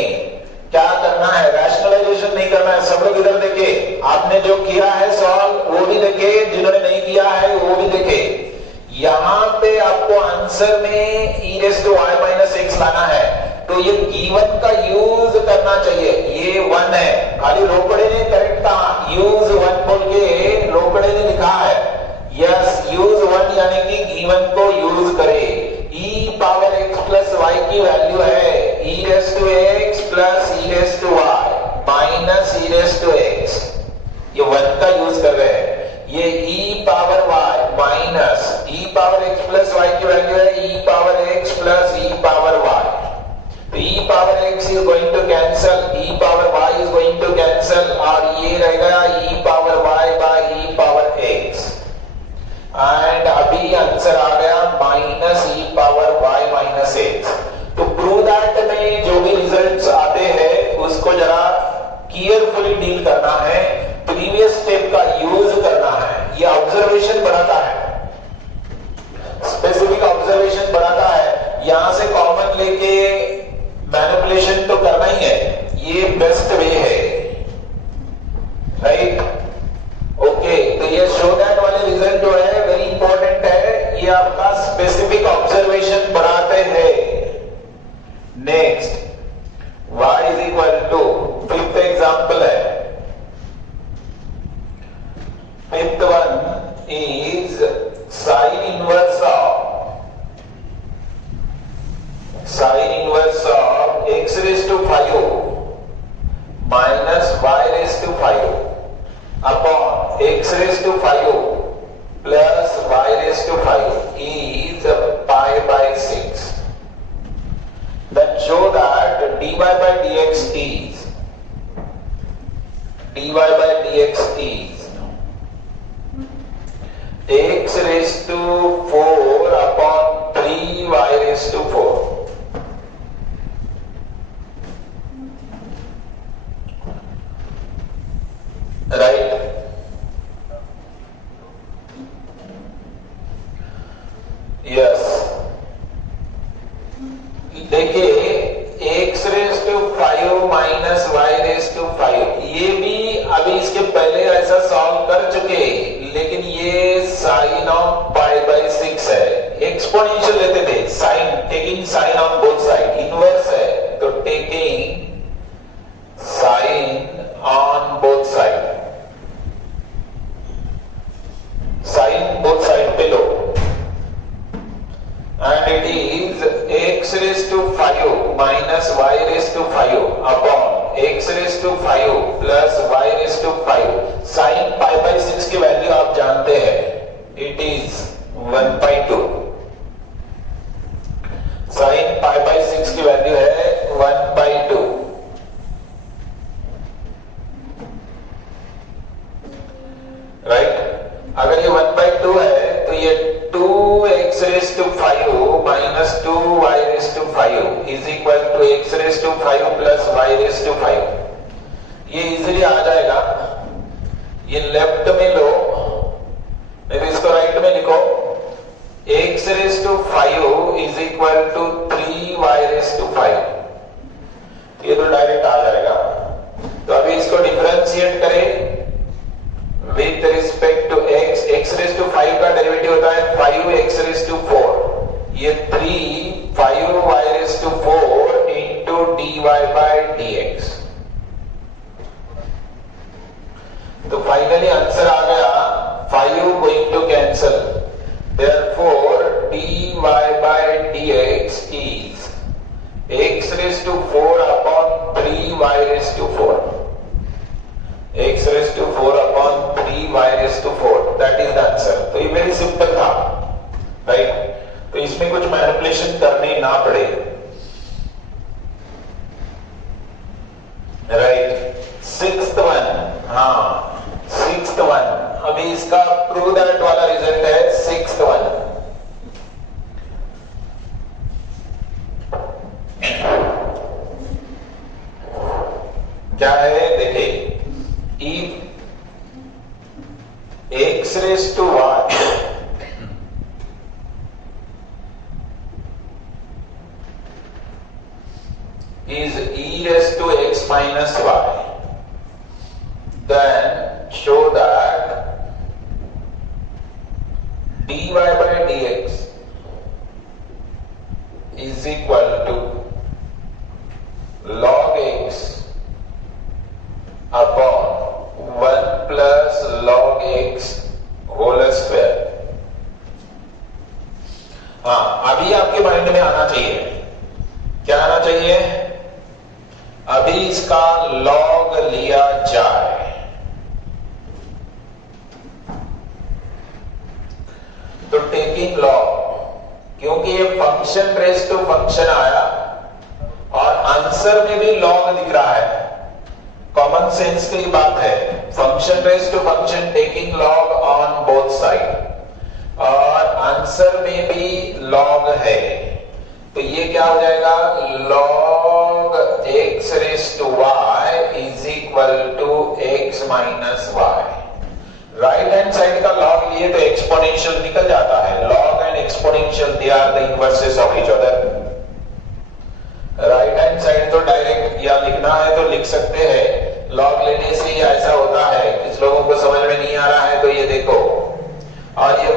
क्या करना है, रैशनलाइजेशन नहीं करना है। सब लोग इधर देखे, आपने जो किया है सॉल्व वो भी देखे, जिन्होंने नहीं किया है वो भी देखे। यहां पे आपको आंसर में e raise to y minus x लाना है, तो ये गिवन का यूज करना चाहिए। ये 1 है, खाली रोकड़े ने करेक्ट था, यूज 1 बोल के रोकड़े ने लिखा है। यस, यूज 1 यानी कि गिवन को यूज करे। e power x plus y की वैल्यू है e raise to x plus e raise to y minus e raise to x। ये 1 का यूज कर रहे हैं। ये e power y minus e power x plus y की वैल्यू है e power x plus e power y। तो e power x is going to cancel, e power y is going to cancel, और ये रहेगा e power y by e power x। And अभी answer आ गया minus e power y minus x। तो prove that में जो भी रिजल्ट्स आते हैं उसको जरा केयरफुली डील करना है, प्रीवियस स्टेप का यूज करना है। ये ऑब्जर्वेशन बढ़ाता है, स्पेसिफिक ऑब्जर्वेशन बढ़ाता है। यहां से कॉमन लेके मैनिपुलेशन तो करना ही है, ये बेस्ट वे है, राइट। ओके, तो ये शो दैट वाले रिजल्ट जो है वेरी इंपॉर्टेंट है, ये आपका स्पेसिफिक ऑब्जर्वेशन बढ़ाते हैं। Next, y is equal to, fifth example है। Fifth one is sine inverse of x raised to 5 minus y raised to 5 upon x raised to 5 plus y raised to 5 is pi by 6. Then show that dy by dx is x raised to 4 upon 3y raised to 4. Right, yes. देखिए x raise to 5 minus y raise to 5, ये भी अभी इसके पहले ऐसा solve कर चुके, लेकिन ये साइन ऑफ पाई बाय 6 है। एक्सपोनेंशियल लेते थे, sine taking sine on both side, inverse है तो taking sine on both side, sine both side पे लो, and it is x raise to 5 minus y raise to 5 upon x raise to 5 plus y raise to 5। Sine pi by 6 की value आप जानते हैं, it is 1/2। Sine pi by 6 की value है 1/2, right. अगर ये 1/2 है तो ये 2x raise to 5 minus 2y raise to 5 is equal to x raise to 5 plus y raise to 5। ये इजीली आ जाएगा। ये लेफ्ट में लो, नहीं इसको राइट में लिखो, x raise to 5 is equal to 3y raise to 5। ये तो डायरेक्ट आ जाएगा। तो अभी इसको डिफरेंशिएट करें with respect to x। x raise to 5 का डेरिवेटिव होता है 5x रेस टू 4, ये 3 5y raise to 4 into dy by dx। तो फाइनली आंसर आ गया 5 going to cancel, therefore dy by dx is x raise to 4 upon 3y raise to 4, x raised to 4 upon 3y raised to 4, that is the answer। तो ये very simple था, right. तो इसमें कुछ manipulation करनी ना पड़े, राइट। सिक्स्थ वन, हाँ सिक्स्थ वन, अभी इसका प्रूव दैट वाला रिजल्ट है sixth one. x raised to y is e raised to x minus y, then show that dy by dx is equal to log x upon 1 plus log x whole square. हाँ, अभी आपके mind में आना चाहिए, क्या आना चाहिए? अभी इसका लॉग लिया जाए, तो टेकिंग लॉग, क्योंकि ये फंक्शन रेस टू फंक्शन आया और आंसर में भी लॉग दिख रहा है, कॉमन सेंस की बात है। Function raise to function taking log on both side और आंसर में भी लॉग है, तो ये क्या हो जाएगा? log x raise to y is equal to x minus y। Right hand side का लॉग लिए तो एक्सपोनेंशियल निकल जाता है। Log and exponential they are the inverses of each other. Right hand side तो डायरेक्ट या लिखना है तो लिख सकते हैं, लॉग लेने से ही ऐसा होता है। कुछ लोगों को समझ में नहीं आ रहा है तो ये देखो, और ये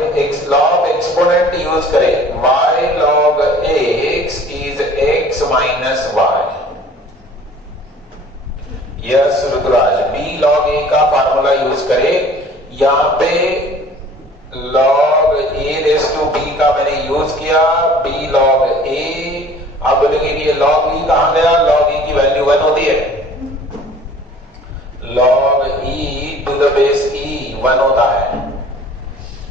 लॉग एक्सपोनेंट यूज करें, y log x is x minus y। Yes Rudraj, b log a का फार्मूला यूज करें। यहां पे log a raise to b का मैंने यूज किया, b log a। आप बोलेंगे कि ये log e कहां गया? log e की वैल्यू 1 होती है, log e to the base e 1 होता है,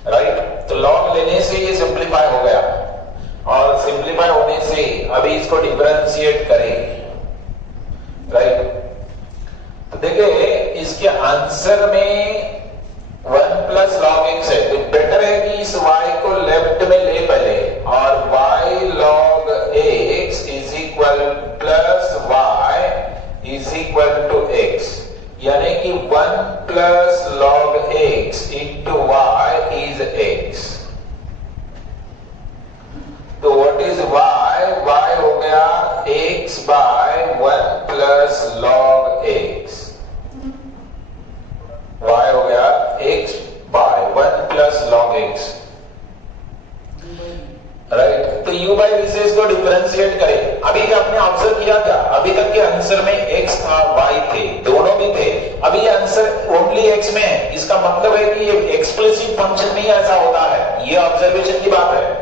राइट? तो लॉग लेने से ये सिंप्लीफाई हो गया, और सिंप्लीफाई होने से अभी इसको डिफरेंशिएट करें, राइट? तो देखिए इसके आंसर में 1 प्लस लॉग एक्स है, तो बेटर है कि इस y को लेफ्ट में ले पहले, और y log x is equal plus y is equal to x, यानी कि 1 plus log x into y is x। तो व्हाट इज y? y हो गया x by 1 plus log x। y हो गया x by 1 plus log x, right? तो u by v से इसको डिफरेंशिएट करें। अभी क्या आपने आंसर किया? क्या अभी तक के आंसर में x था, y थे, दोनों भी थे। अभी ये आंसर ओनली x में है, इसका मतलब है कि ये एक्सप्लिसिट फंक्शन में ही ऐसा होता है। ये ऑब्जर्वेशन की बात है,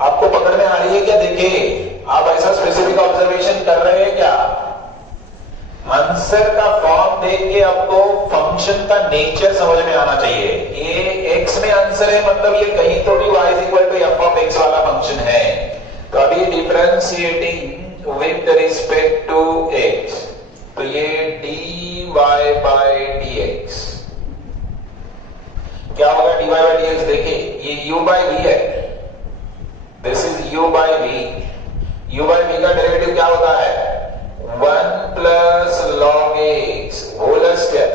आपको पकड़ में आ रही है क्या? देखिए, आप ऐसा स्पेसिफिक ऑब्जर्वेशन कर रहे हैं क्या? आंसर का फॉर्म देख के आपको फंक्शन का नेचर समझ में आना चाहिए। ये x में आंसर है, मतलब ये कहीं तो भी y is equal to f of x वाला फंक्शन है। तो अभी differentiating with respect to x, तो ये dy बाय dx क्या होगा? dy बाय dx, देखिए ये u बाय v है, this is u by v। u by v का डेरिवेटिव क्या होता है? 1 plus log x whole square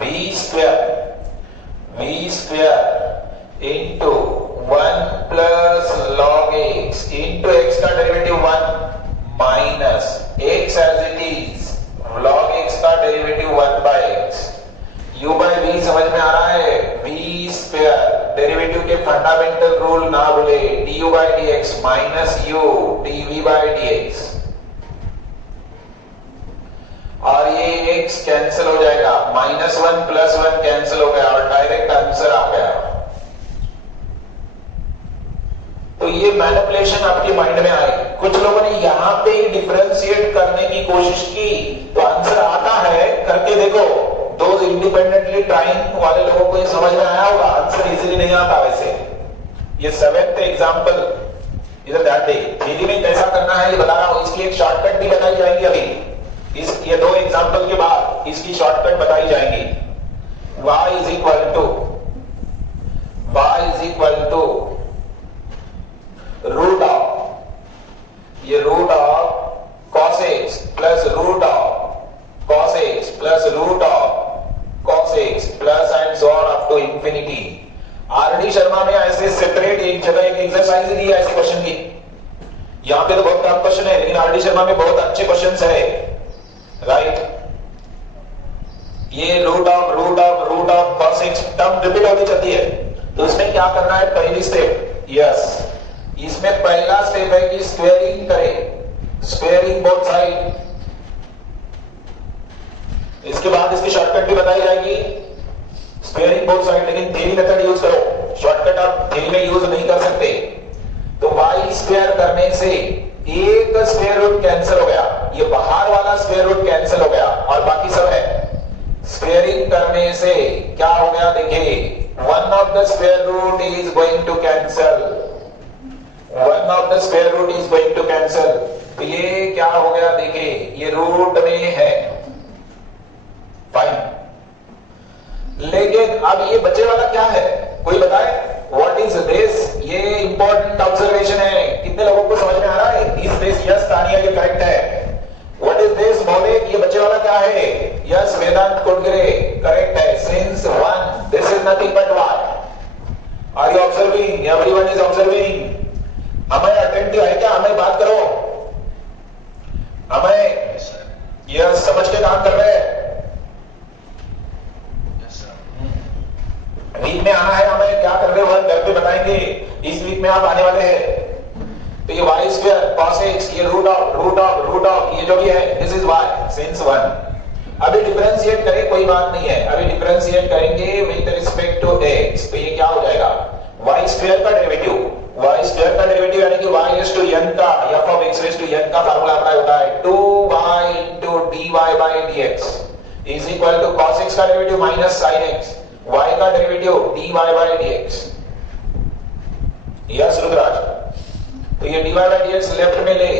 v square into 1 plus log x into x का derivative 1 minus x as it is log x का derivative 1 by x। u by v समझ में आ रहा है? v स्क्वायर डेरिवेटिव के फंडामेंटल रूल ना भूले, du by dx minus u dv bye dx, और ये x कैंसिल हो जाएगा, -1 प्लस 1 कैंसिल हो गया और डायरेक्ट आंसर आ गया। तो ये मैनिपुलेशन आपके माइंड में आई। कुछ लोगों ने यहां पे ही डिफरेंशिएट करने की कोशिश की, तो आंसर आता है, करके देखो। दोज इंडिपेंडेंटली ट्राइंग वाले लोगों को ये समझ में आया होगा, आंसर इजीली नहीं आता। वैसे ये 7th एग्जांपल इधर ध्यान दे, थ्योरी में कैसा करना है ये बता रहा हूं, इसकी एक शॉर्टकट भी बताई जाएगी अभी। ये 2 एग्जांपल के बाद इसकी शॉर्टकट बताई जाएगी। y is equal to root of, ये root of cos x plus root of cos x plus root of cos x plus and so on up to आपको इंफिनिटी। आरडी शर्मा में ऐसे सेपरेट एक जगह एक एक्सरसाइज दी है ऐसे क्वेश्चन की। यहां पे तो बहुत कम क्वेश्चन है, लेकिन आरडी शर्मा में बहुत अच्छे क्वेश्चंस है, राइट। ये root of cos x term repeat होती चलती है, तो इसमें क्या करना है, पहली स्टेप, यस, इसमें पहला स्टेप है कि स्क्वेयरिंग करें, स्क्वेयरिंग बोथ साइड। इसके बाद इसकी शॉर्टकट भी बताई जाएगी, स्क्वेयरिंग बोथ साइड, लेकिन थ्योरी मेथड यूज करो, शॉर्टकट आप थ्योरी में यूज नहीं कर सकते। तो y स्क्वायर करने से एक स्क्वायर रूट कैंसिल हो गया, ये बाहर वाला स्क्वायर रूट कैंसिल हो गया और बाकी सब है। स्क्वेयरिंग करने से क्या हो गया, देखिए, one of the square root is going to cancel, one of the square root is going to cancel. तो ये क्या हो गया, देखिए, ये रूट में है, फाइन। लेकिन अब ये बचे वाला क्या है, कोई बताए, व्हाट इज दिस? ये इंपॉर्टेंट ऑब्जर्वेशन है, कितने लोगों को समझ में आ रहा है? Is this? यस तानिया, ये करेक्ट है। व्हाट इज दिस मौलिक? ये बचे वाला क्या है? यस वेदांत कोटगिरे, करेक्ट है। Since one, this is nothing but what? Are you observing? Everyone is observing. हमें अटेंटिव है क्या? हमें बात करो, हमें यस समझ के काम कर रहे हैं। वीक में आना है, हमें क्या कर रहे हो घर पे बताएंगे, इस वीक में आप आने वाले हैं। तो ये y स्क्वायर cos x, ये रूट ऑफ ये जो भी है, दिस इज y सिंस 1। अभी डिफरेंशिएट करें, कोई बात नहीं है, अभी डिफरेंशिएट करेंगे विद रिस्पेक्ट टू x, तो ये क्या हो जाएगा, y स्क्वायर का डेरिवेटिव, y स्क्वायर का डेरिवेटिव यानी कि y रेज़ टू n का f of x raise to n का फार्मूला अप्लाई होता है, 2y into dy by dx is equal to cos x का derivative minus sin x, y का derivative dy by dx। Yes Rudraj, तो ये dy by dx left में ले,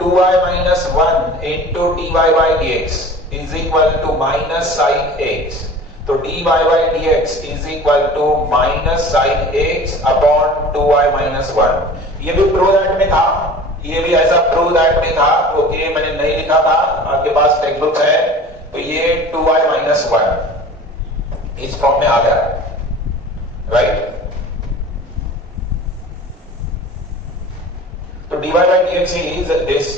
2y minus 1 into dy by dx is equal to minus sin x, तो dy by dx is equal to minus sin x upon 2y minus 1। ये भी prove that में था, ये भी ऐसा प्रूव दैट में था, ओके, मैंने नहीं लिखा था, आपके पास टेक्स्ट बुक है, तो ये 2y minus 1 इस फॉर्म में आ गया, राइट। तो dy by dx is this,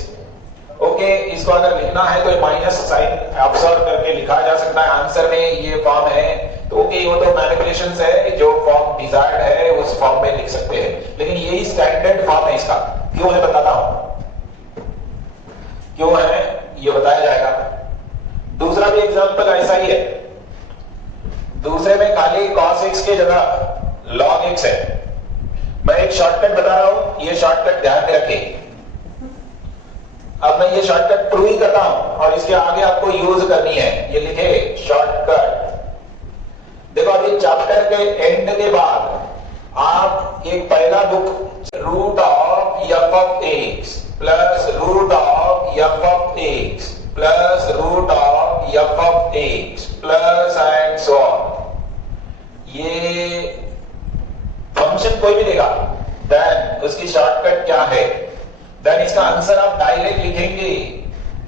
okay. इसको अगर लिखना है तो माइनस साइन ऑब्जर्व करके लिखा जा सकता है, आंसर में ये फॉर्म है, तो ओके, वो तो मैनिपुलेशंस है, जो फॉर्म डिजायर्ड है उस फॉर्म में लिख सकते हैं, लेकिन यही स्टैंडर्ड फॉर्म है इसका। क्यों है बताता हूं, क्यों है ये बताया जाएगा। दूसरा भी एग्जांपल ऐसा ही है, दूसरे में खाली cos x की जगह log x है। मैं एक शॉर्टकट बता रहा हूं, ये शॉर्टकट ध्यान में रखें। अब मैं ये शॉर्टकट प्रूव ही करता हूं और इसके आगे आपको यूज करनी है, ये लिखे शॉर्टकट। देखो अभी चैप्टर के एंड के बाद आप एक पहला book root of f of x plus root of f of x plus root of f of x plus and so on, ये फंक्शन कोई भी देगा, देन उसकी शॉर्टकट क्या है, देन इसका आंसर आप डायरेक्ट लिखेंगे,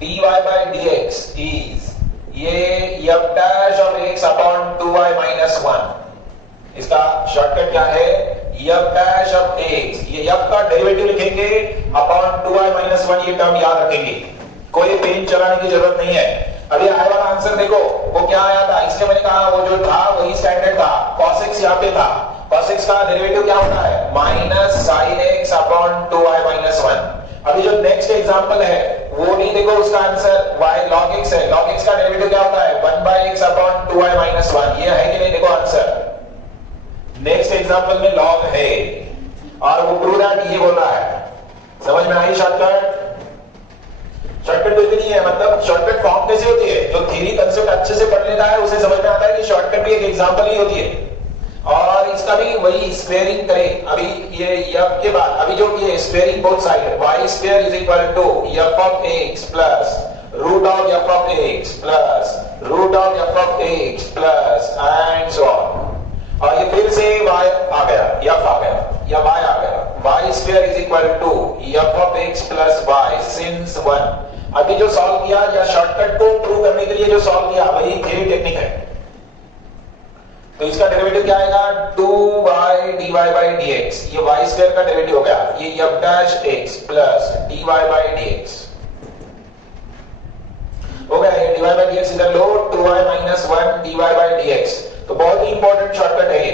dy by dx इज ये f dash of x upon 2y minus 1। इसका शॉर्टकट क्या है, f dash of x, ये f का डेरिवेटिव लिखेंगे अपॉन 2y minus 1, ये टर्म याद रखेंगे, कोई पेन चलाने की जरूरत नहीं है। अभी आए वाला आंसर देखो, वो क्या आया था, इसलिए मैंने कहा वो जो था वही स्टैंडर्ड था, cos x यहाँ पे था, cos x का डेरिवेटिव क्या होता है, minus sin x upon 2y minus 1। अभी जो नेक्स्ट एग्जांपल है वो नहीं, देखो उसका आंसर y log x है, log x का डेरिवेटिव क्या होता है, 1 by x upon 2y minus 1, ये है कि नहीं, देखो आंसर। नेक्स्ट एग्जांपल में log है और वो प्रूव दैट ये बोल रहा है, समझ में आई शॉर्टकट? शॉर्टकट कुछ भी नहीं है, मतलब शॉर्टकट फॉर्म कैसे होती है, जो थ्योरी कंसेप्ट अच्छे से पढ़ लेता है उसे समझ में आता है कि शॉर्टकट भी एक एग्जांपल ही होती है। और इसका भी वही स्क्वेयरिंग करें, अभी ये f के बाद अभी जो ये squaring both side, y square is equal to f of x plus root of f of x plus root of f of x plus and so on, और ये फिर से y आ गया, f आ गया या y आ गया, y square is equal to f of x plus y since 1। अभी जो सॉल्व किया या शॉर्टकट को प्रूव करने के लिए जो सॉल्व किया वही थ्योरी टेक्निक है। तो इसका डेरिवेटिव क्या आएगा 2y dy by dx, ये y स्क्वायर का डेरिवेटिव हो गया, ये f dash x plus dy by dx हो गया, ये dy by dx इधर लो 2y minus 1 dy by dx। तो बहुत ही इंपॉर्टेंट शॉर्टकट है ये,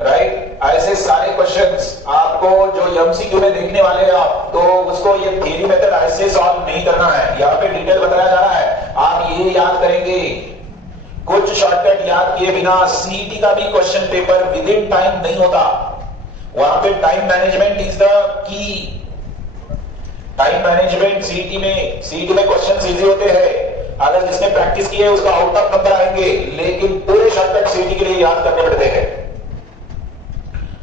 राइट। ऐसे सारे क्वेश्चंस आपको जो एमसीक्यू में देखने वाले हैं आप, तो उसको ये थियरी मेथड ऐसे सॉल्व नहीं करना है, यहाँ पे डिटेल बताया जा रहा है, आप ये याद करेंगे। कुछ शॉर्टकट याद किए बिना सीईटी का भी question paper with in time नहीं होता, वहां पे time management is the key. Time management CET में क्वेश्चन इजी होते हैं, अगर जिसने प्रैक्टिस की है उसका आउट ऑफ नंबर आएंगे, लेकिन पूरे शॉर्टकट सीईटी के लिए याद करने पड़ते हैं,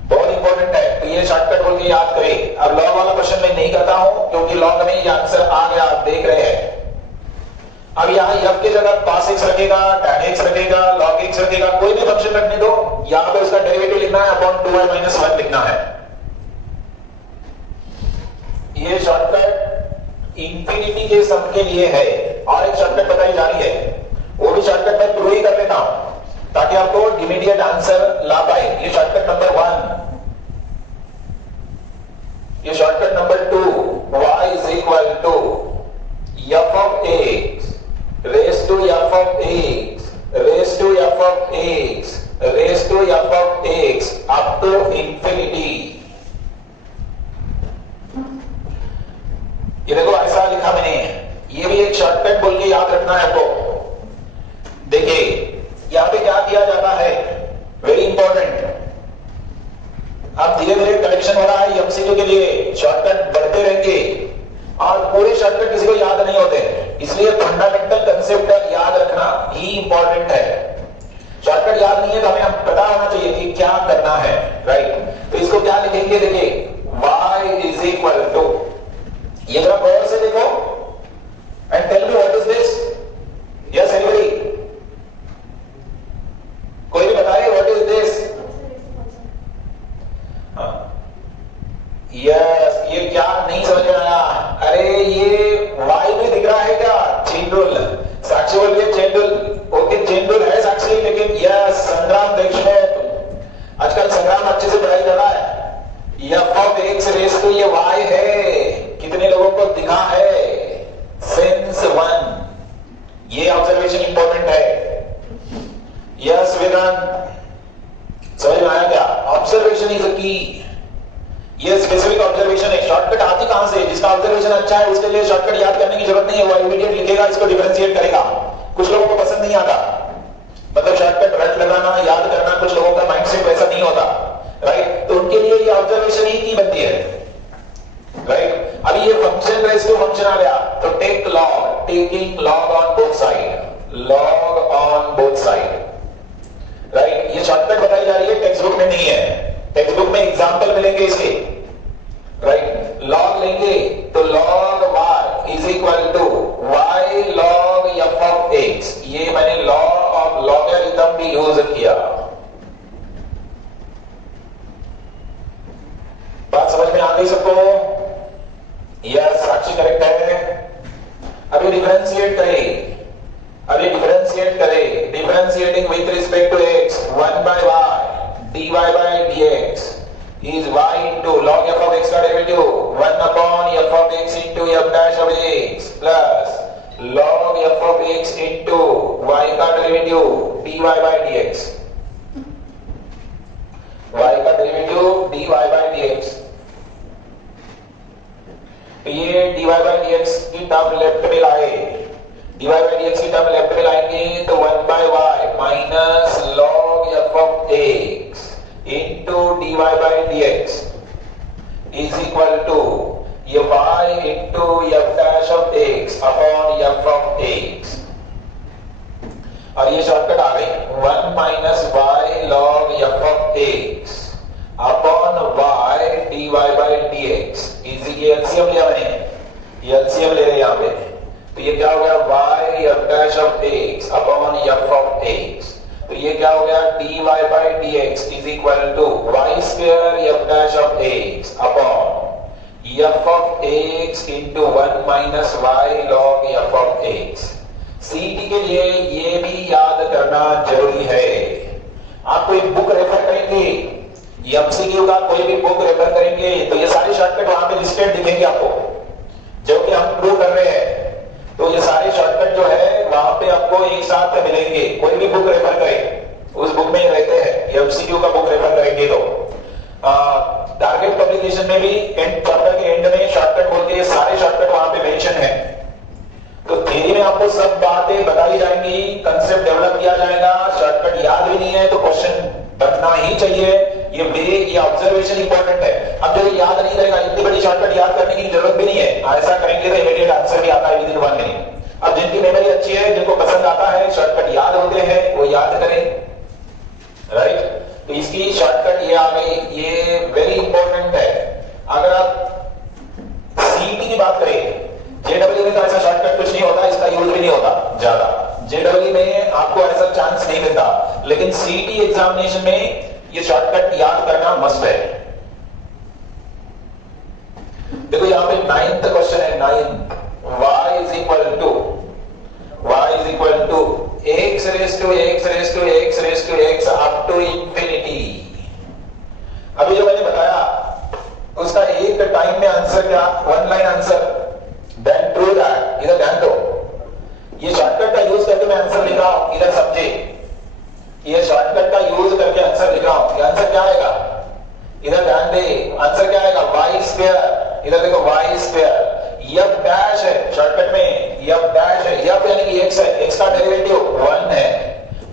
बहुत इंपॉर्टेंट है। तो ये शॉर्टकट बोल के याद करें। अब लॉग वाला क्वेश्चन मैं नहीं करता हूं क्योंकि लॉग में ये आंसर आ गया, आप देख रहे हैं। अब यहाँ f के जगह cos x रखेगा, tan x रखेगा, log x रखेगा, कोई भी फंक्शन रखने दो, यहाँ पे उसका डेरिवेटिव लिखना है अपॉन 2y minus 1 लिखना है। ये शॉर्टकट इंफिनिटी के सम के लिए है, और एक शॉर्टकट बताई जा रही है, वो भी शॉर्टकट मैं प्रूव ही कर लेता हूं ताकि आपको इमीडिएट आंसर ला पाए। ये शॉर्टकट नंबर 1, ये shortcut number 2, y is equal to f of x raised to f of x raised to f of x raised to f of x up to infinity। ये देखो ऐसा लिखा मैंने, ये भी एक शॉर्टकट बोल के याद रखना है आपको। देखिए यहां पे क्या किया जाता है, वेरी इंपॉर्टेंट। अब धीरे धीरे कलेक्शन हो रहा है एमसीक्यू के लिए, शॉर्टकट बढ़ते रहेंगे और पूरे शॉर्टकट किसी को याद नहीं होते, इसलिए फंडामेंटल कंसेप्ट याद रखना ही इंपॉर्टेंट है। शॉर्टकट याद नहीं है तो हमें पता होना चाहिए कि क्या करना है, राइट। तो इसको क्या लिखेंगे, देखिए y is equal to, ये जरा गौर से देखो and tell me what is this. Yes anybody, कोई भी बताए व्हाट इज दिस। यस, ये क्या नहीं समझ में आया, अरे ये वाई में दिख रहा है क्या, चेन रूल। साक्षी बोल रही है chain rule, okay chain rule है साक्षी, लेकिन यस संग्राम देखिए, आजकल संग्राम अच्छे से पढ़ाई कर रहा है। f of x रेस तो ये y है, कितने लोगों को दिखा है, सिंस 1। ये ऑब्जर्वेशन इंपॉर्टेंट है। यस वेदांत, समझ में आया क्या, ऑब्जर्वेशन इज अ की। ये स्पेसिफिक ऑब्जर्वेशन है, शॉर्टकट आती कहां से, जिसका ऑब्जर्वेशन अच्छा है उसके लिए शॉर्टकट याद करने की जरूरत नहीं है, वो इमीडिएट लिखेगा, इसको डिफरेंशिएट करेगा। कुछ लोगों को पसंद नहीं आता, मतलब शॉर्टकट रट लगाना याद करना, कुछ लोगों का माइंडसेट वैसा नहीं होता, राइट। तो उनके लिए ये ऑब्जर्वेशन ही की बनती है, राइट। अभी ये फंक्शन रेस टू फंक्शन आ गया, तो take log, taking log on both side, log on both side, right. ये शॉर्टकट बताई जा रही है, टेक्स्ट बुक में नहीं है, टेक्स्ट बुक में एग्जांपल मिलेंगे इसके, राइट। लॉग लेंगे तो log y is equal to y log f of x, ये मैंने लॉ ऑफ लॉगरिथम भी यूज किया। बात समझ में आ गई सबको? यस, साक्षी करेक्ट है। अभी डिफरेंशिएट करें, अभी डिफरेंशिएट करें, differentiating with respect to x, 1 by y dy by dx is y into log f of x का derivative 1 upon f of x into f dash of x plus log f of x into y का derivative dy by dx, y का derivative dy by dx। तो ये dy by dx की term left में लाए, dy by dx की term left में लाएंगे तो 1 by y minus log f of x into dy by dx is equal to ये y into f dash of x upon f of x, और ये shortcut आ गई 1 minus y log f of x upon y dy by dx is LCM लिया मैंने, ये LCM ले रहे यहाँ पे, तो ये क्या हो गया y f dash of x upon f of x, तो ये क्या हो गया dy by dx is equal to y square f dash of x upon f of x into 1 minus y log f of x। सीटी के लिए ये भी याद करना जरूरी है, एमसीक्यू का कोई भी बुक रेफर करेंगे तो ये सारे शॉर्टकट वहां पे लिस्टेड दिखेंगे आपको, जबकि हम प्रूव कर रहे हैं तो ये सारे शॉर्टकट जो है वहां पे आपको एक साथ मिलेंगे। कोई भी बुक रेफर करें उस बुक में रहते हैं, एमसीक्यू का बुक रेफर करेंगे तो टारगेट पब्लिकेशन में भी एंड चैप्टर के एंड में शॉर्टकट बोल के ये सारे शॉर्टकट वहां पे मेंशन है। तो थ्योरी में आपको सब बातें बताई जाएंगी, कंसेप्ट डेवलप किया जाएगा। शॉर्टकट याद भी नहीं है तो क्वेश्चन बनना ही चाहिए। ये ऑब्जर्वेशन इंपॉर्टेंट है। अब जो याद नहीं रहेगा, इतनी बड़ी शॉर्टकट याद करने की जरूरत भी नहीं है, ऐसा करेंगे तो इमीडिएट आंसर भी आता है विद इन 1 मिनट। अब जिनकी मेमोरी अच्छी है, जिनको पसंद आता है, शॉर्टकट याद होते हैं, वो याद करें, राइट। तो इसकी शॉर्टकट ये आ गई, ये वेरी इंपॉर्टेंट है। अगर आप सीटी की बात करें, जेडब्ल्यू में तो ऐसा शॉर्टकट कुछ नहीं होता, इसका यूज भी नहीं होता ज्यादा। जेडब्ल्यू में आपको ऐसा चांस नहीं मिलता, लेकिन सीटी एग्जामिनेशन में ये शॉर्टकट याद करना मस्ट है। देखो यहां पे 9th क्वेश्चन है, 9th, y is equal to x raise to x up to infinity. अभी जो मैंने बताया उसका एक टाइम में आंसर क्या, 1 line answer, then true that. इधर ध्यान दो, ये शॉर्टकट का यूज करके मैं आंसर लिख रहा हूं, इधर समझे, ये शॉर्टकट का यूज करके आंसर लिख रहा हूं। ये आंसर क्या आएगा, इधर ध्यान दे, आंसर क्या आएगा, y स्क्वायर। इधर देखो y स्क्वायर, f डैश है शॉर्टकट में, f डैश है, f यानी कि x है, x का डेरिवेटिव 1 है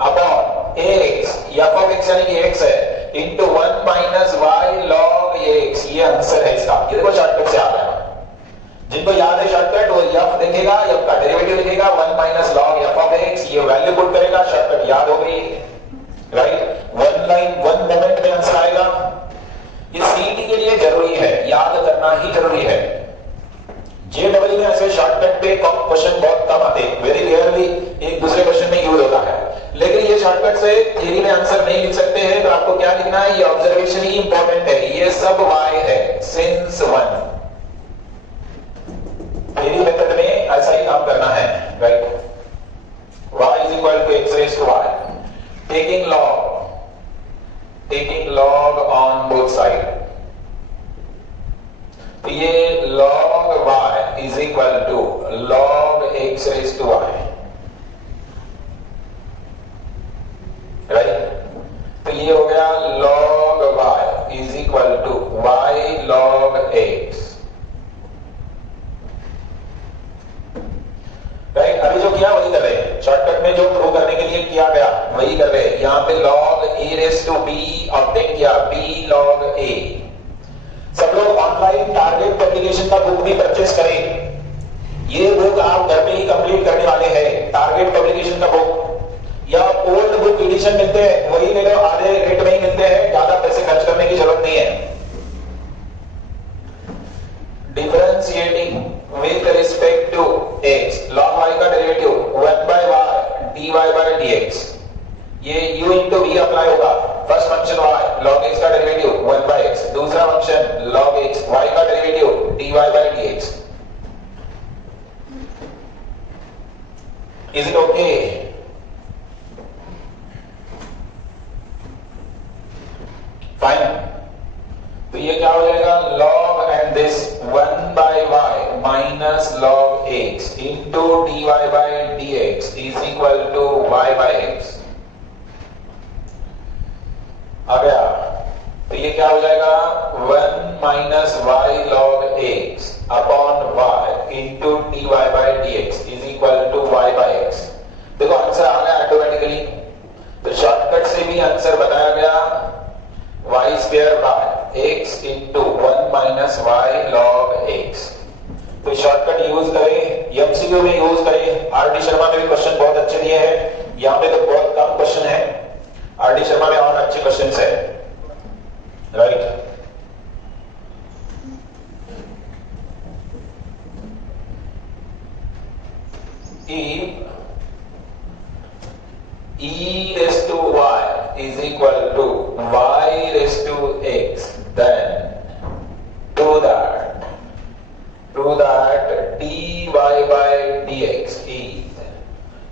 upon x, f of x यानी कि x है, into 1 minus y log x। ये आंसर है इसका। ये देखो शॉर्टकट से आ गया। जिनको याद है शॉर्टकट वो f देखेगा, f का डेरिवेटिव लिखेगा 1 minus log f of x, ये वैल्यू पुट करेगा, शॉर्टकट याद हो गई, राइट। 1 लाइन 1 मोमेंट में आंसर आएगा। ये सीटी के लिए जरूरी है, याद करना ही जरूरी है। जेडब्ल्यू में ऐसे शॉर्टकट पे क्वेश्चन बहुत कम आते हैं, वेरी रेयरली एक दूसरे क्वेश्चन में यूज होता है, लेकिन ये शॉर्टकट से थ्योरी में आंसर नहीं लिख सकते हैं। तो आपको क्या लिखना है, ये ऑब्जर्वेशन ही इंपॉर्टेंट है, ये सब y है सिंस 1। थ्योरी मेथड में ऐसा ही काम करना है, right. y is equal to x raise to y, taking log on both side। तो ये log y is equal to log x raise to y, right. तो ये हो गया log y is equal to y log x, right. अभी जो किया वही कर रहे हैं, शॉर्टकट में जो प्रूव करने के लिए किया गया वही कर रहे हैं। यहां पे log a raise to b obtain किया, b log a। सब लोग ऑनलाइन टारगेट पब्लिकेशन का बुक भी परचेस करें। ये बुक आप घर पे ही कंप्लीट करने वाले हैं, टारगेट पब्लिकेशन का बुक, या ओल्ड बुक एडिशन मिलते हैं वही ले लो, आधे रेट में ही मिलते हैं, ज्यादा पैसे खर्च करने की जरूरत नहीं है। Differentiating with respect to x, log y का derivative 1 by y dy by dx, ये u into v अप्लाई होगा। First function y log x का डेरिवेटिव 1 by x, दूसरा फंक्शन log x y का derivative dy by dx। Is it okay? Fine। तो ये क्या हो जाएगा, log and this 1 by y minus log x into dy by dx is equal to y by x। आ गया। तो ये क्या हो जाएगा, 1 minus y log x upon y into dy by dx is equal to y by x। देखो answer आ गया automatically. तो शॉर्टकट से भी आंसर बताया गया, y square by x into 1 minus y log x। तो शॉर्टकट यूज करें, एमसीक्यू में यूज करें। आरडी शर्मा में भी क्वेश्चन बहुत अच्छे दिए हैं, यहाँ पे तो बहुत कम क्वेश्चन है, आरडी शर्मा में और अच्छे क्वेश्चंस है, right. If e raised to y is equal to y raised to x, then do that dy by dx is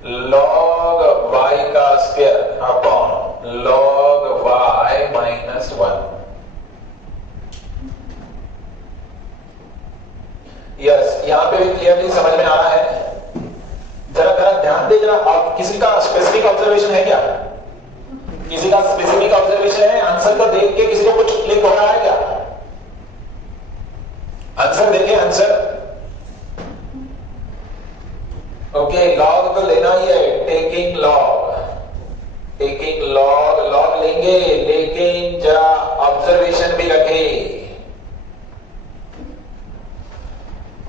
log y का square upon log y minus 1। Specific observation है? Answer को देख के किसी को कुछ click हो रहा है क्या? आंसर देखिए, आंसर। ओके, लॉग तो लेना ही है, taking log, taking log, log लेंगे, लेकिन जरा ऑब्जर्वेशन भी रखे।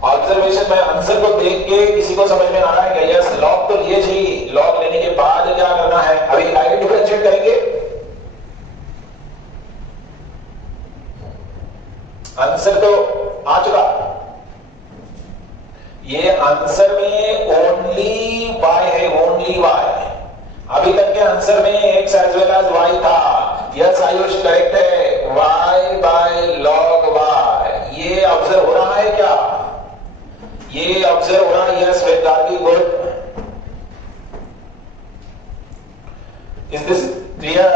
ऑब्जर्वेशन में आंसर को देख के किसी को समझ में आ रहा है क्या? यस, लॉग तो लिए जी, लॉग लेने के बाद क्या करना है? अभी डायरेक्ट डिफरेंशिएट करेंगे। आंसर तो आ चुका, ये आंसर में ओनली y है, ओनली y। अभी तक के आंसर में x as well as y था। यस आयुष, करेक्ट है, y बाय log y। ये ऑब्जर्व हो रहा है क्या? ये ऑब्जर्व हो रहा है? Yes Vedanti, good. Is this clear?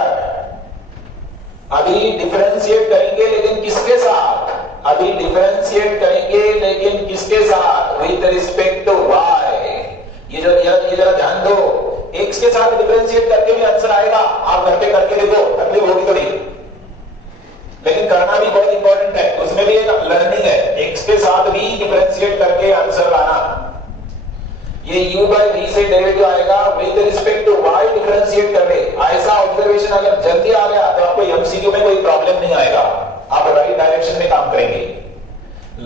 अभी डिफरेंशिएट करेंगे, लेकिन किसके साथ? अभी डिफरेंशिएट करेंगे, लेकिन किसके साथ? With respect to y। ये जरा ध्यान दो, x के साथ डिफरेंशिएट करके भी आंसर आएगा। आप घर पे करके देखो, तकलीफ होगी थोड़ी, लेकिन करना भी बहुत इंपॉर्टेंट है। उसमें भी एक लर्निंग है, x के साथ भी डिफरेंशिएट करके आंसर लाना। ये u बाय v से डेरिवेटिव आएगा, with respect to y differentiate करके। ऐसा ऑब्जर्वेशन अगर जल्दी आ गया तो आपको एमसीक्यू में कोई प्रॉब्लम नहीं आएगा, आप राइट डायरेक्शन में काम करेंगे।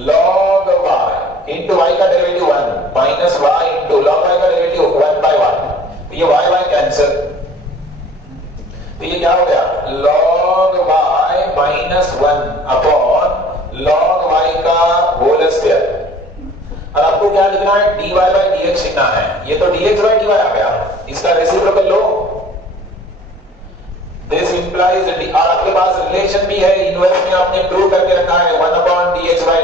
log y इंटू y का derivative 1 minus y into log y का डेरिवेटिव 1 बाय 1। ये y कैंसिल, तो ये क्या हो गया? log y minus 1 upon log y का होल स्क्वायर। और आपको क्या लिखना है? dy बाय dx लिखना है। ये तो dx बाय dy आ गया, इसका रेसिप्रोकल लो। दिस इंप्लाइज, और आपके पास रिलेशन भी है, इनवर्स में आपने प्रूव करके रखा है 1 अपॉन dx बाय